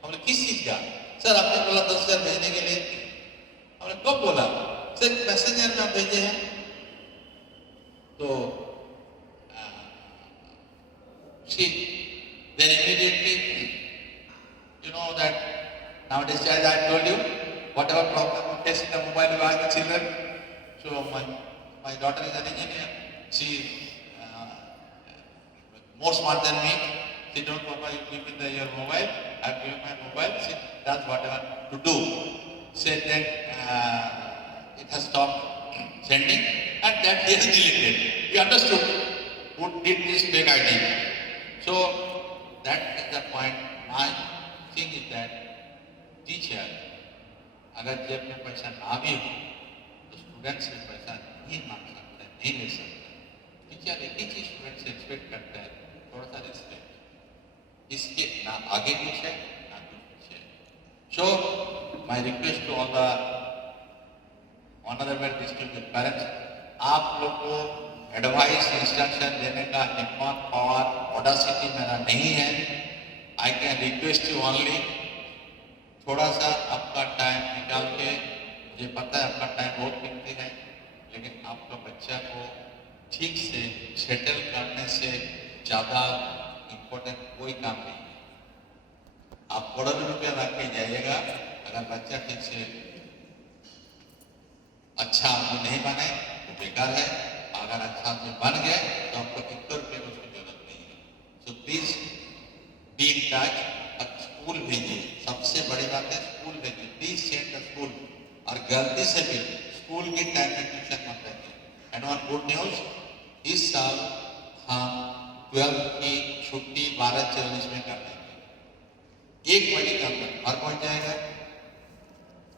हम बोले, किस चीज का? सर आपने बोला 10,000 भेजने के लिए. हमने कब बोला? सर मैसेंजर में आप भेजे हैं. तो then immediately, you know that nowadays, as I told you, whatever problem you face in the mobile, you ask the children. So my daughter is an engineer. She more smart than me. She told Papa, you give me your mobile. I give my mobile. She does whatever to do. Said that it has stopped sending and that he has deleted. He understood who did this fake ID. So that is the point. My thing is that teacher, अगर जेब में पैसा ना भी हो तो स्टूडेंट से पैसा नहीं मांग सकता, नहीं ले सकता. टीचर एक ही चीज स्टूडेंट से एक्सपेक्ट करता है, थोड़ा सा रिस्पेक्ट. इसके ना आगे कुछ है ना कुछ है. So my request to all the honorable district parents, आप लोग को एडवाइस इंस्ट्रक्शन देने का हिम्मत पावर ऑडासिटी मेरा नहीं है. आई कैन रिक्वेस्ट यू ओनली, थोड़ा सा आपका टाइम निकाल के, मुझे पता है आपका टाइम बहुत कीमती है, लेकिन आपका बच्चा को ठीक से सेटल करने से ज़्यादा इम्पोर्टेंट कोई काम नहीं है. आप करोड़ों रुपया रख के जाइएगा, अगर बच्चा ठीक से अच्छा नहीं बने तो बेकार है। अगर अच्छा से बन गए तो आपको 1 रुपये की उसकी जरूरत नहीं है। So please be in touch. School भेजिए, सबसे बड़ी बात है स्कूल भेजिए, प्लीज सेंड द स्कूल। और गलती से भी स्कूल की टाइम में ट्यूशन मत रखिए। एंड वन गुड न्यूज, इस साल हम 12th की छुट्टी 12:40 में कर देंगे। 1 बजे के अंदर घर पहुंच जाएगा।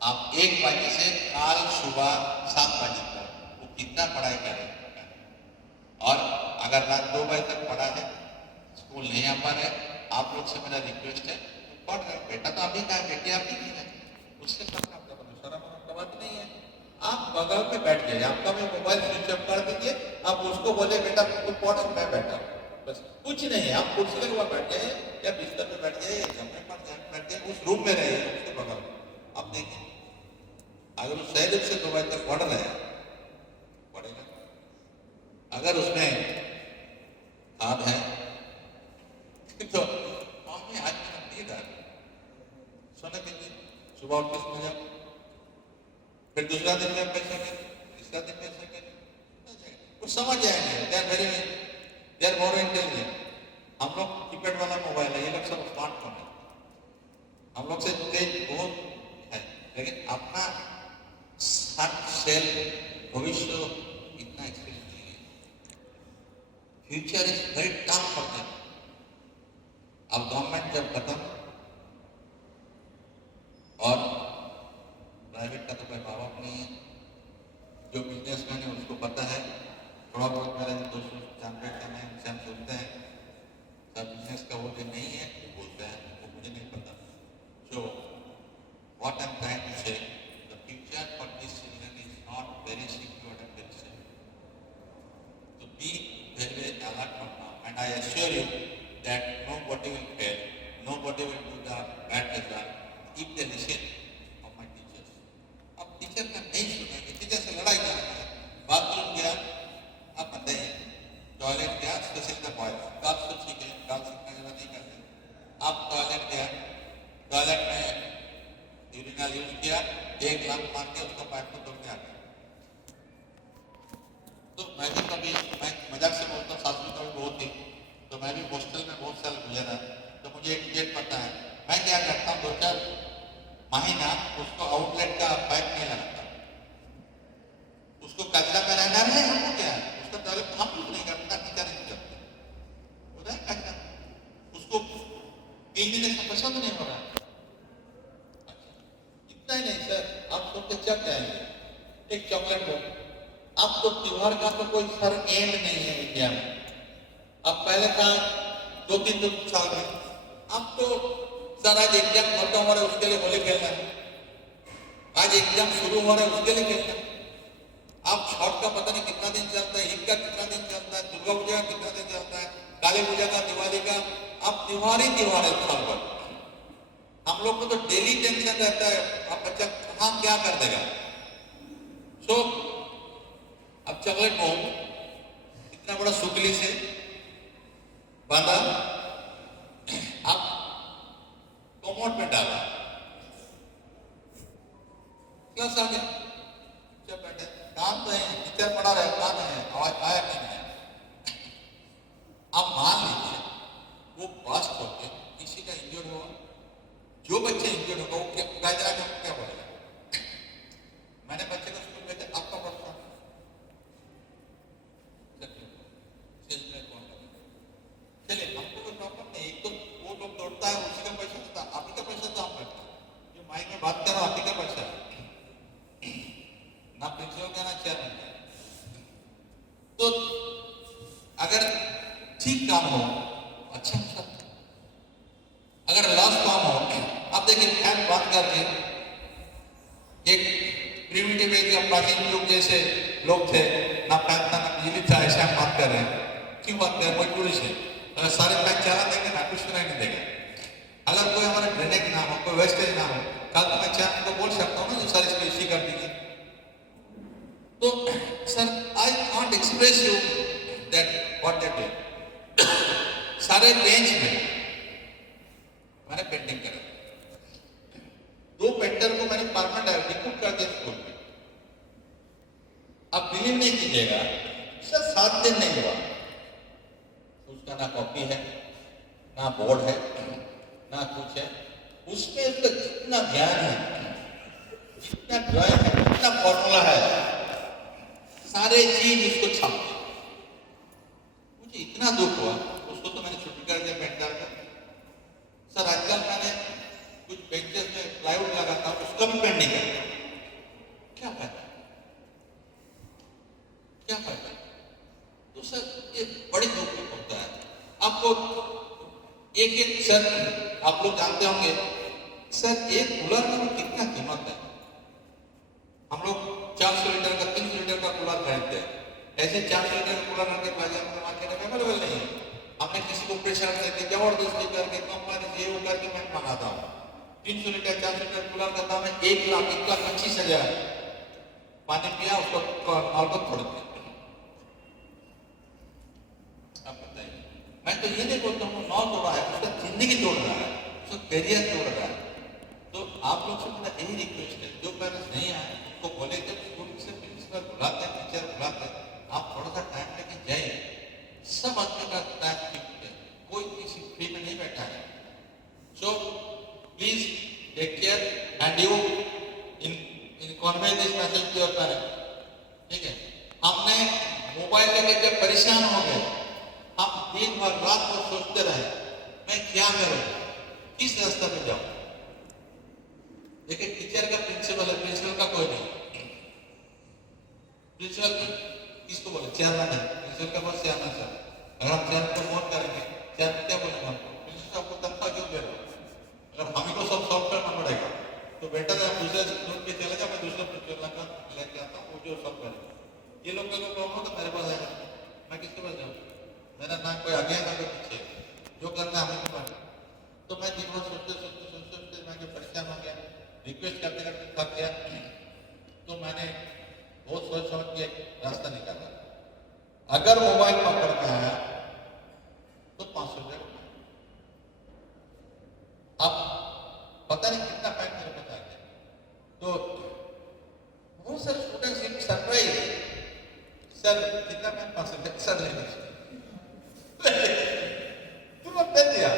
आप 1 बजे से कल सुबह 7 बजे तक वो कितना पढ़ाई करें। और अगर रात 2 बजे तक पढ़ा है, स्कूल नहीं आ पा रहे, आप लोग से मेरा रिक्वेस्ट है, पढ़ रहे बेटा तो अभी का है, बेटी अभी की है, उसके साथ आपका शर्म का बात नहीं है। आप बगल में बैठ जाइए, आपका भी मोबाइल स्विच ऑफ कर दीजिए, आप उसको बोले बेटा तू पढ़, मैं बैठा, बस कुछ नहीं है। आप कुर्सी लगे हुआ बैठ जाइए या बिस्तर में बैठ जाइए, जमने पर बैठ जाइए, उस रूम में रहिए उसके बगल में। आप देखिए अगर उस सैलरी से 2 बजे तक पढ़ रहे हैं, पढ़ेगा। अगर उसमें खाद है तो मम्मी आज मेरा नींद आ रही, सोने के लिए सुबह उठ के सो जाओ, फिर दूसरा दिन में पैसा करें, तीसरा दिन पैसा करें, कुछ समझ जाएंगे। They are more intelligent. हम लोग कीपैड वाला मोबाइल है, ये लोग सब स्मार्टफोन है, हम लोग से तेज बहुत है, लेकिन अपना सेल भविष्य इतना एक्सपीरियंस नहीं है। Future is very tough for them. अब गवर्नमेंट जब खत्म और प्राइवेट का तो कोई माँ बाप नहीं है। जो बिजनेसमैन है उसको पता है, थोड़ा बहुत मेरे दोस्तों जान पहचान है, उनसे हम सुनते हैं, सब बिजनेस का वो दिन नहीं है वो बोलते हैं, वो मुझे नहीं पता। So what I am trying to say, the future for this children is not very secure and very safe. तो be very alert from now, and I assure you that nobody will fail, nobody will do the bad result if they listen of my teachers. अब टीचर का नहीं सुनेंगे, टीचर से लड़ाई करेंगे। बाथरूम गया, आप बताइए, टॉयलेट गया, स्पेशली द बॉयज, गर्ल्स तो ठीक है, गर्ल्स इतना ज़्यादा नहीं करते। आप टॉयलेट गया, टॉयलेट में यूरिनल यूज किया, 1 लाख मार के उसका पाइप को तोड़ के आ गया। तो मैं भी कभी, मैं मजाक से बोलता हूँ, सास भी कभी बहुत थी, तो मैं भी हॉस्टल में बहुत साल गुजरा, तो मुझे एक डेट पता है। मैं क्या करता हूँ, 2-4 महीना उसको आउटलेट का पाइप नहीं लगाता, उसको कचरा में रहना है। हमको क्या है, उसका टॉयलेट हम कुछ नहीं करता, टीचर नहीं करते, होता है कचरा, उसको क्लीनिंग का पसंद नहीं हो रहा। इतना ही नहीं सर, आप सबके चक जाएंगे एक चॉकलेट हो। अब तो त्योहार का तो कोई सर एंड नहीं है इंडिया में। अब पहले था 2-3 साल में, अब तो सर आज एग्जाम खत्म हो रहा है उसके लिए होली खेलना है, आज एग्जाम शुरू हो रहा है उसके लिए खेलना है। अब छठ का पता नहीं कितना दिन चलता है, ईद का कितना दिन चलता है, दुर्गा पूजा का कितना दिन चलता है, काली पूजा का, दिवाली का, अब त्योहार ही त्योहार है साल भर। हम लोग को तो डेली टेंशन रहता है, अब बच्चा कहाँ क्या कर देगा। सो अब चॉकलेट को इतना बड़ा सुकली से बांधा, अब कोमोड में डाला, क्लास आ गया, जब बैठे काम तो है, टीचर पढ़ा रहे, काम है, आवाज आया कि नहीं। अब मान लीजिए वो पास होके किसी का इंजर्ड हुआ, जो बच्चे इंजर्ड होगा वो क्या बोलेगा। मैंने बच्चे को स्कूल भेजा, आपका पढ़ता चलिए, हमको कोई प्रॉब्लम नहीं। एक तो वो लोग तोड़ता है, उसी का पैसा देता, आप ही का पैसा तो आप करते हैं, जो माइक में बात कर रहा आप ही का पैसा ना, प्रिंसिपल का ना चेयरमैन का। तो अगर ठीक काम हो अच्छा होता, अगर लॉस काम हो, आप देखिए फैन बात कर रहे, एक प्रिमिटिव एरिया प्राचीन लोग जैसे लोग थे, ना फैन था ना बिजली था, ऐसे हम बात कर रहे हैं। क्यों बात कर रहे हैं, मजबूरी से। अगर सारे फैन चला देंगे ना, कुछ सुनाई नहीं देगा। अगर कोई हमारा ड्रेनेज ना हो, कोई वेस्टेज ना हो, कल तो मैं चैन को बोल सकता हूँ ना, जो सर इसको इसी कर दीजिए। तो sir I can't express you that what they do. सारे बेंच में मैंने पेंटिंग करा, 2 पेंटर को मैंने परमानेंट रिक्रूट कर दिया स्कूल में। आप बिलीव नहीं कीजिएगा, सर 7 दिन नहीं हुआ, उसका ना कॉपी है, ना बोर्ड है, ना कुछ है, उसमें उसका जितना ज्ञान है, जितना ड्राइंग है, जितना फॉर्मूला है, सारे चीज उसको छाप। मुझे इतना दुख हुआ, उसको तो मैंने छुट्टी कर दिया पेंट करके। सर आजकल मैंने कुछ बेंचेस में प्लाईवुड लगाता हूँ, उसका भी पेंट नहीं करता। क्या फायदा, क्या फायदा? तो सर ये बड़ी दुख होता है। आपको एक एक सर आप लोग जानते होंगे, सर एक कूलर का कितना कीमत है। हम लोग 400 लीटर का 300 लीटर का कूलर खरीदते हैं, ऐसे 400 लीटर का कूलर रख के बाजार में मार्केट में अवेलेबल नहीं है। हमने किसी को प्रेशर देके जबरदस्ती करके कंपनी से ये करके मैं मंगाता हूँ। 300 लीटर 400 लीटर कूलर का दाम है 1,25,000। पानी पिया, उसको नॉल को छोड़ दिया। अब बताइए, मैं तो ये नहीं बोलता हूँ नॉल तोड़ा है, उसका जिंदगी तोड़ रहा है, उसका करियर तोड़ रहा है। तो आप लोग से मेरा यही रिक्वेस्ट है, जो पेरेंट्स नहीं आए उनको बोले कि स्कूल से प्रिंसिपल बुलाते हैं, टीचर बुलाते हैं, आप थोड़ा सा टाइम लेके जाइए। सब आदमी का टाइम ठीक है, कोई किसी फ्री में नहीं बैठा है। So please take care and you in convey this message to your parents. ठीक है, हमने मोबाइल लेके जब परेशान हो गए, हम दिन भर रात भर सोचते रहे मैं क्या करूं, किस रास्ते पे जाऊं। लेकिन टीचर का प्रिंसिपल है, प्रिंसिपल का कोई नहीं। प्रिंसिपल किसको बोले, चेयरमैन है, प्रिंसिपल का बस चेयरमैन सर। अगर हम चेयरमैन को फोन करेंगे, चेयरमैन क्या बोलेंगे हमको, प्रिंसिपल आपको तनख्वाह क्यों दे रहे हो? अगर हम ही को सब सॉल्व करना पड़ेगा तो बेटर है आप दूसरे स्कूल पे चले जाओ, मैं दूसरे प्रिंसिपल का लेके आता हूँ, वो जो सॉल्व करेगा। ये लोग का प्रॉब्लम हो तो मेरे पास आएगा, मैं किसके पास जाऊँ? मेरा ना कोई आगे ना कोई पीछे, जो करना हमें को करना। तो मैं दिन भर सोचते मैं जो परेशान हो गया, रिक्वेस्ट करते करते थक गया। तो मैंने बहुत सोच समझ के एक रास्ता निकाला। अगर मोबाइल पकड़ में आया तो 500 रुपये, अब पता नहीं कितना पैक मेरे पास आ गया। तो बहुत सारे स्टूडेंट्स सरप्राइज, सर कितना पैक 500 रुपये सर ले लीजिए, तुरंत दे दिया।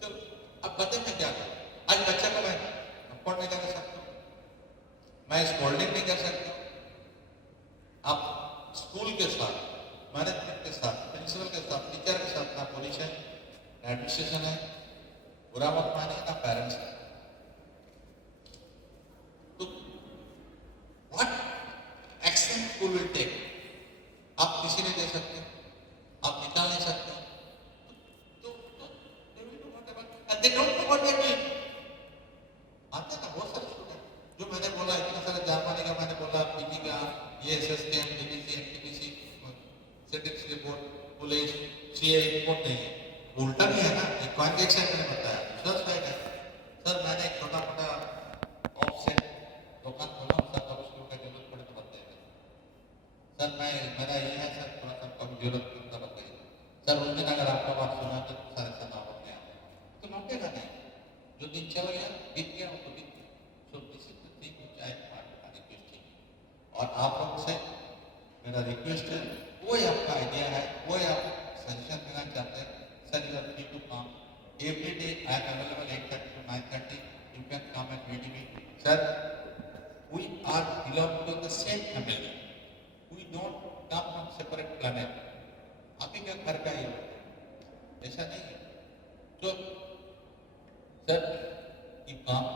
चलो अब बताए मैं क्या करूं। आज बच्चा को मैं अफोर्ड नहीं कर सकता, मैं स्कॉल्डिंग नहीं कर सकता। आप स्कूल के साथ, मैनेजमेंट के साथ, प्रिंसिपल के साथ, टीचर के साथ ना पोजीशन एडमिनिस्ट्रेशन है, बुरा मत माने, ना पेरेंट्स है। तो what action school will take, आप किसी नहीं दे सकते, आप निकाल नहीं सकते। They don't know what they're doing. आते ना बहुत सारे स्टूडेंट, जो मैंने बोला इतना सारा जार्मनी का, मैंने बोला पीटी का, ये SSKM, DBC, NTPC, statistics report, police, CA report नहीं है, उल्टा भी है ना। एक ट्रांजैक्शन मैंने बताया, दूसरा साइड है। सर मैंने एक छोटा मोटा ऑफसेट दुकान खोला, सर कब उसको का जरूरत पड़े तो बताइएगा। सर मैं मेरा ये है सर, थोड़ा सा कब जरूरत पड़ता बताइए सर। उस दिन अगर आपका बात सुना तो सारे सना हो गया तो लौटेगा नहीं। जो दिन चल गया बीत गया, वो तो बीत गया। So this is the thing which I am requesting. और आप लोग से मेरा रिक्वेस्ट है, कोई आपका आइडिया है, कोई आप सजेशन देना चाहते हैं, sir you are free to come every day, I am available 8:30 to 9:30, you can come and meet me. Sir we are belong to the same family, we don't come from separate planet. आप ही का घर का ही ऐसा नहीं है। तो sir you come,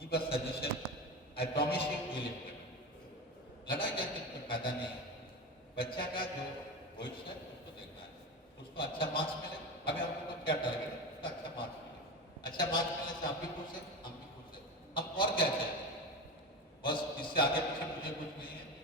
give a suggestion, I promise you will implement। लड़ा जाके कोई फायदा नहीं है। बच्चा का जो भविष्य है उसको देखना है, उसको अच्छा मार्क्स मिले। अभी हम लोग का क्या टारगेट है, उसका अच्छा मार्क्स मिले। अच्छा मार्क्स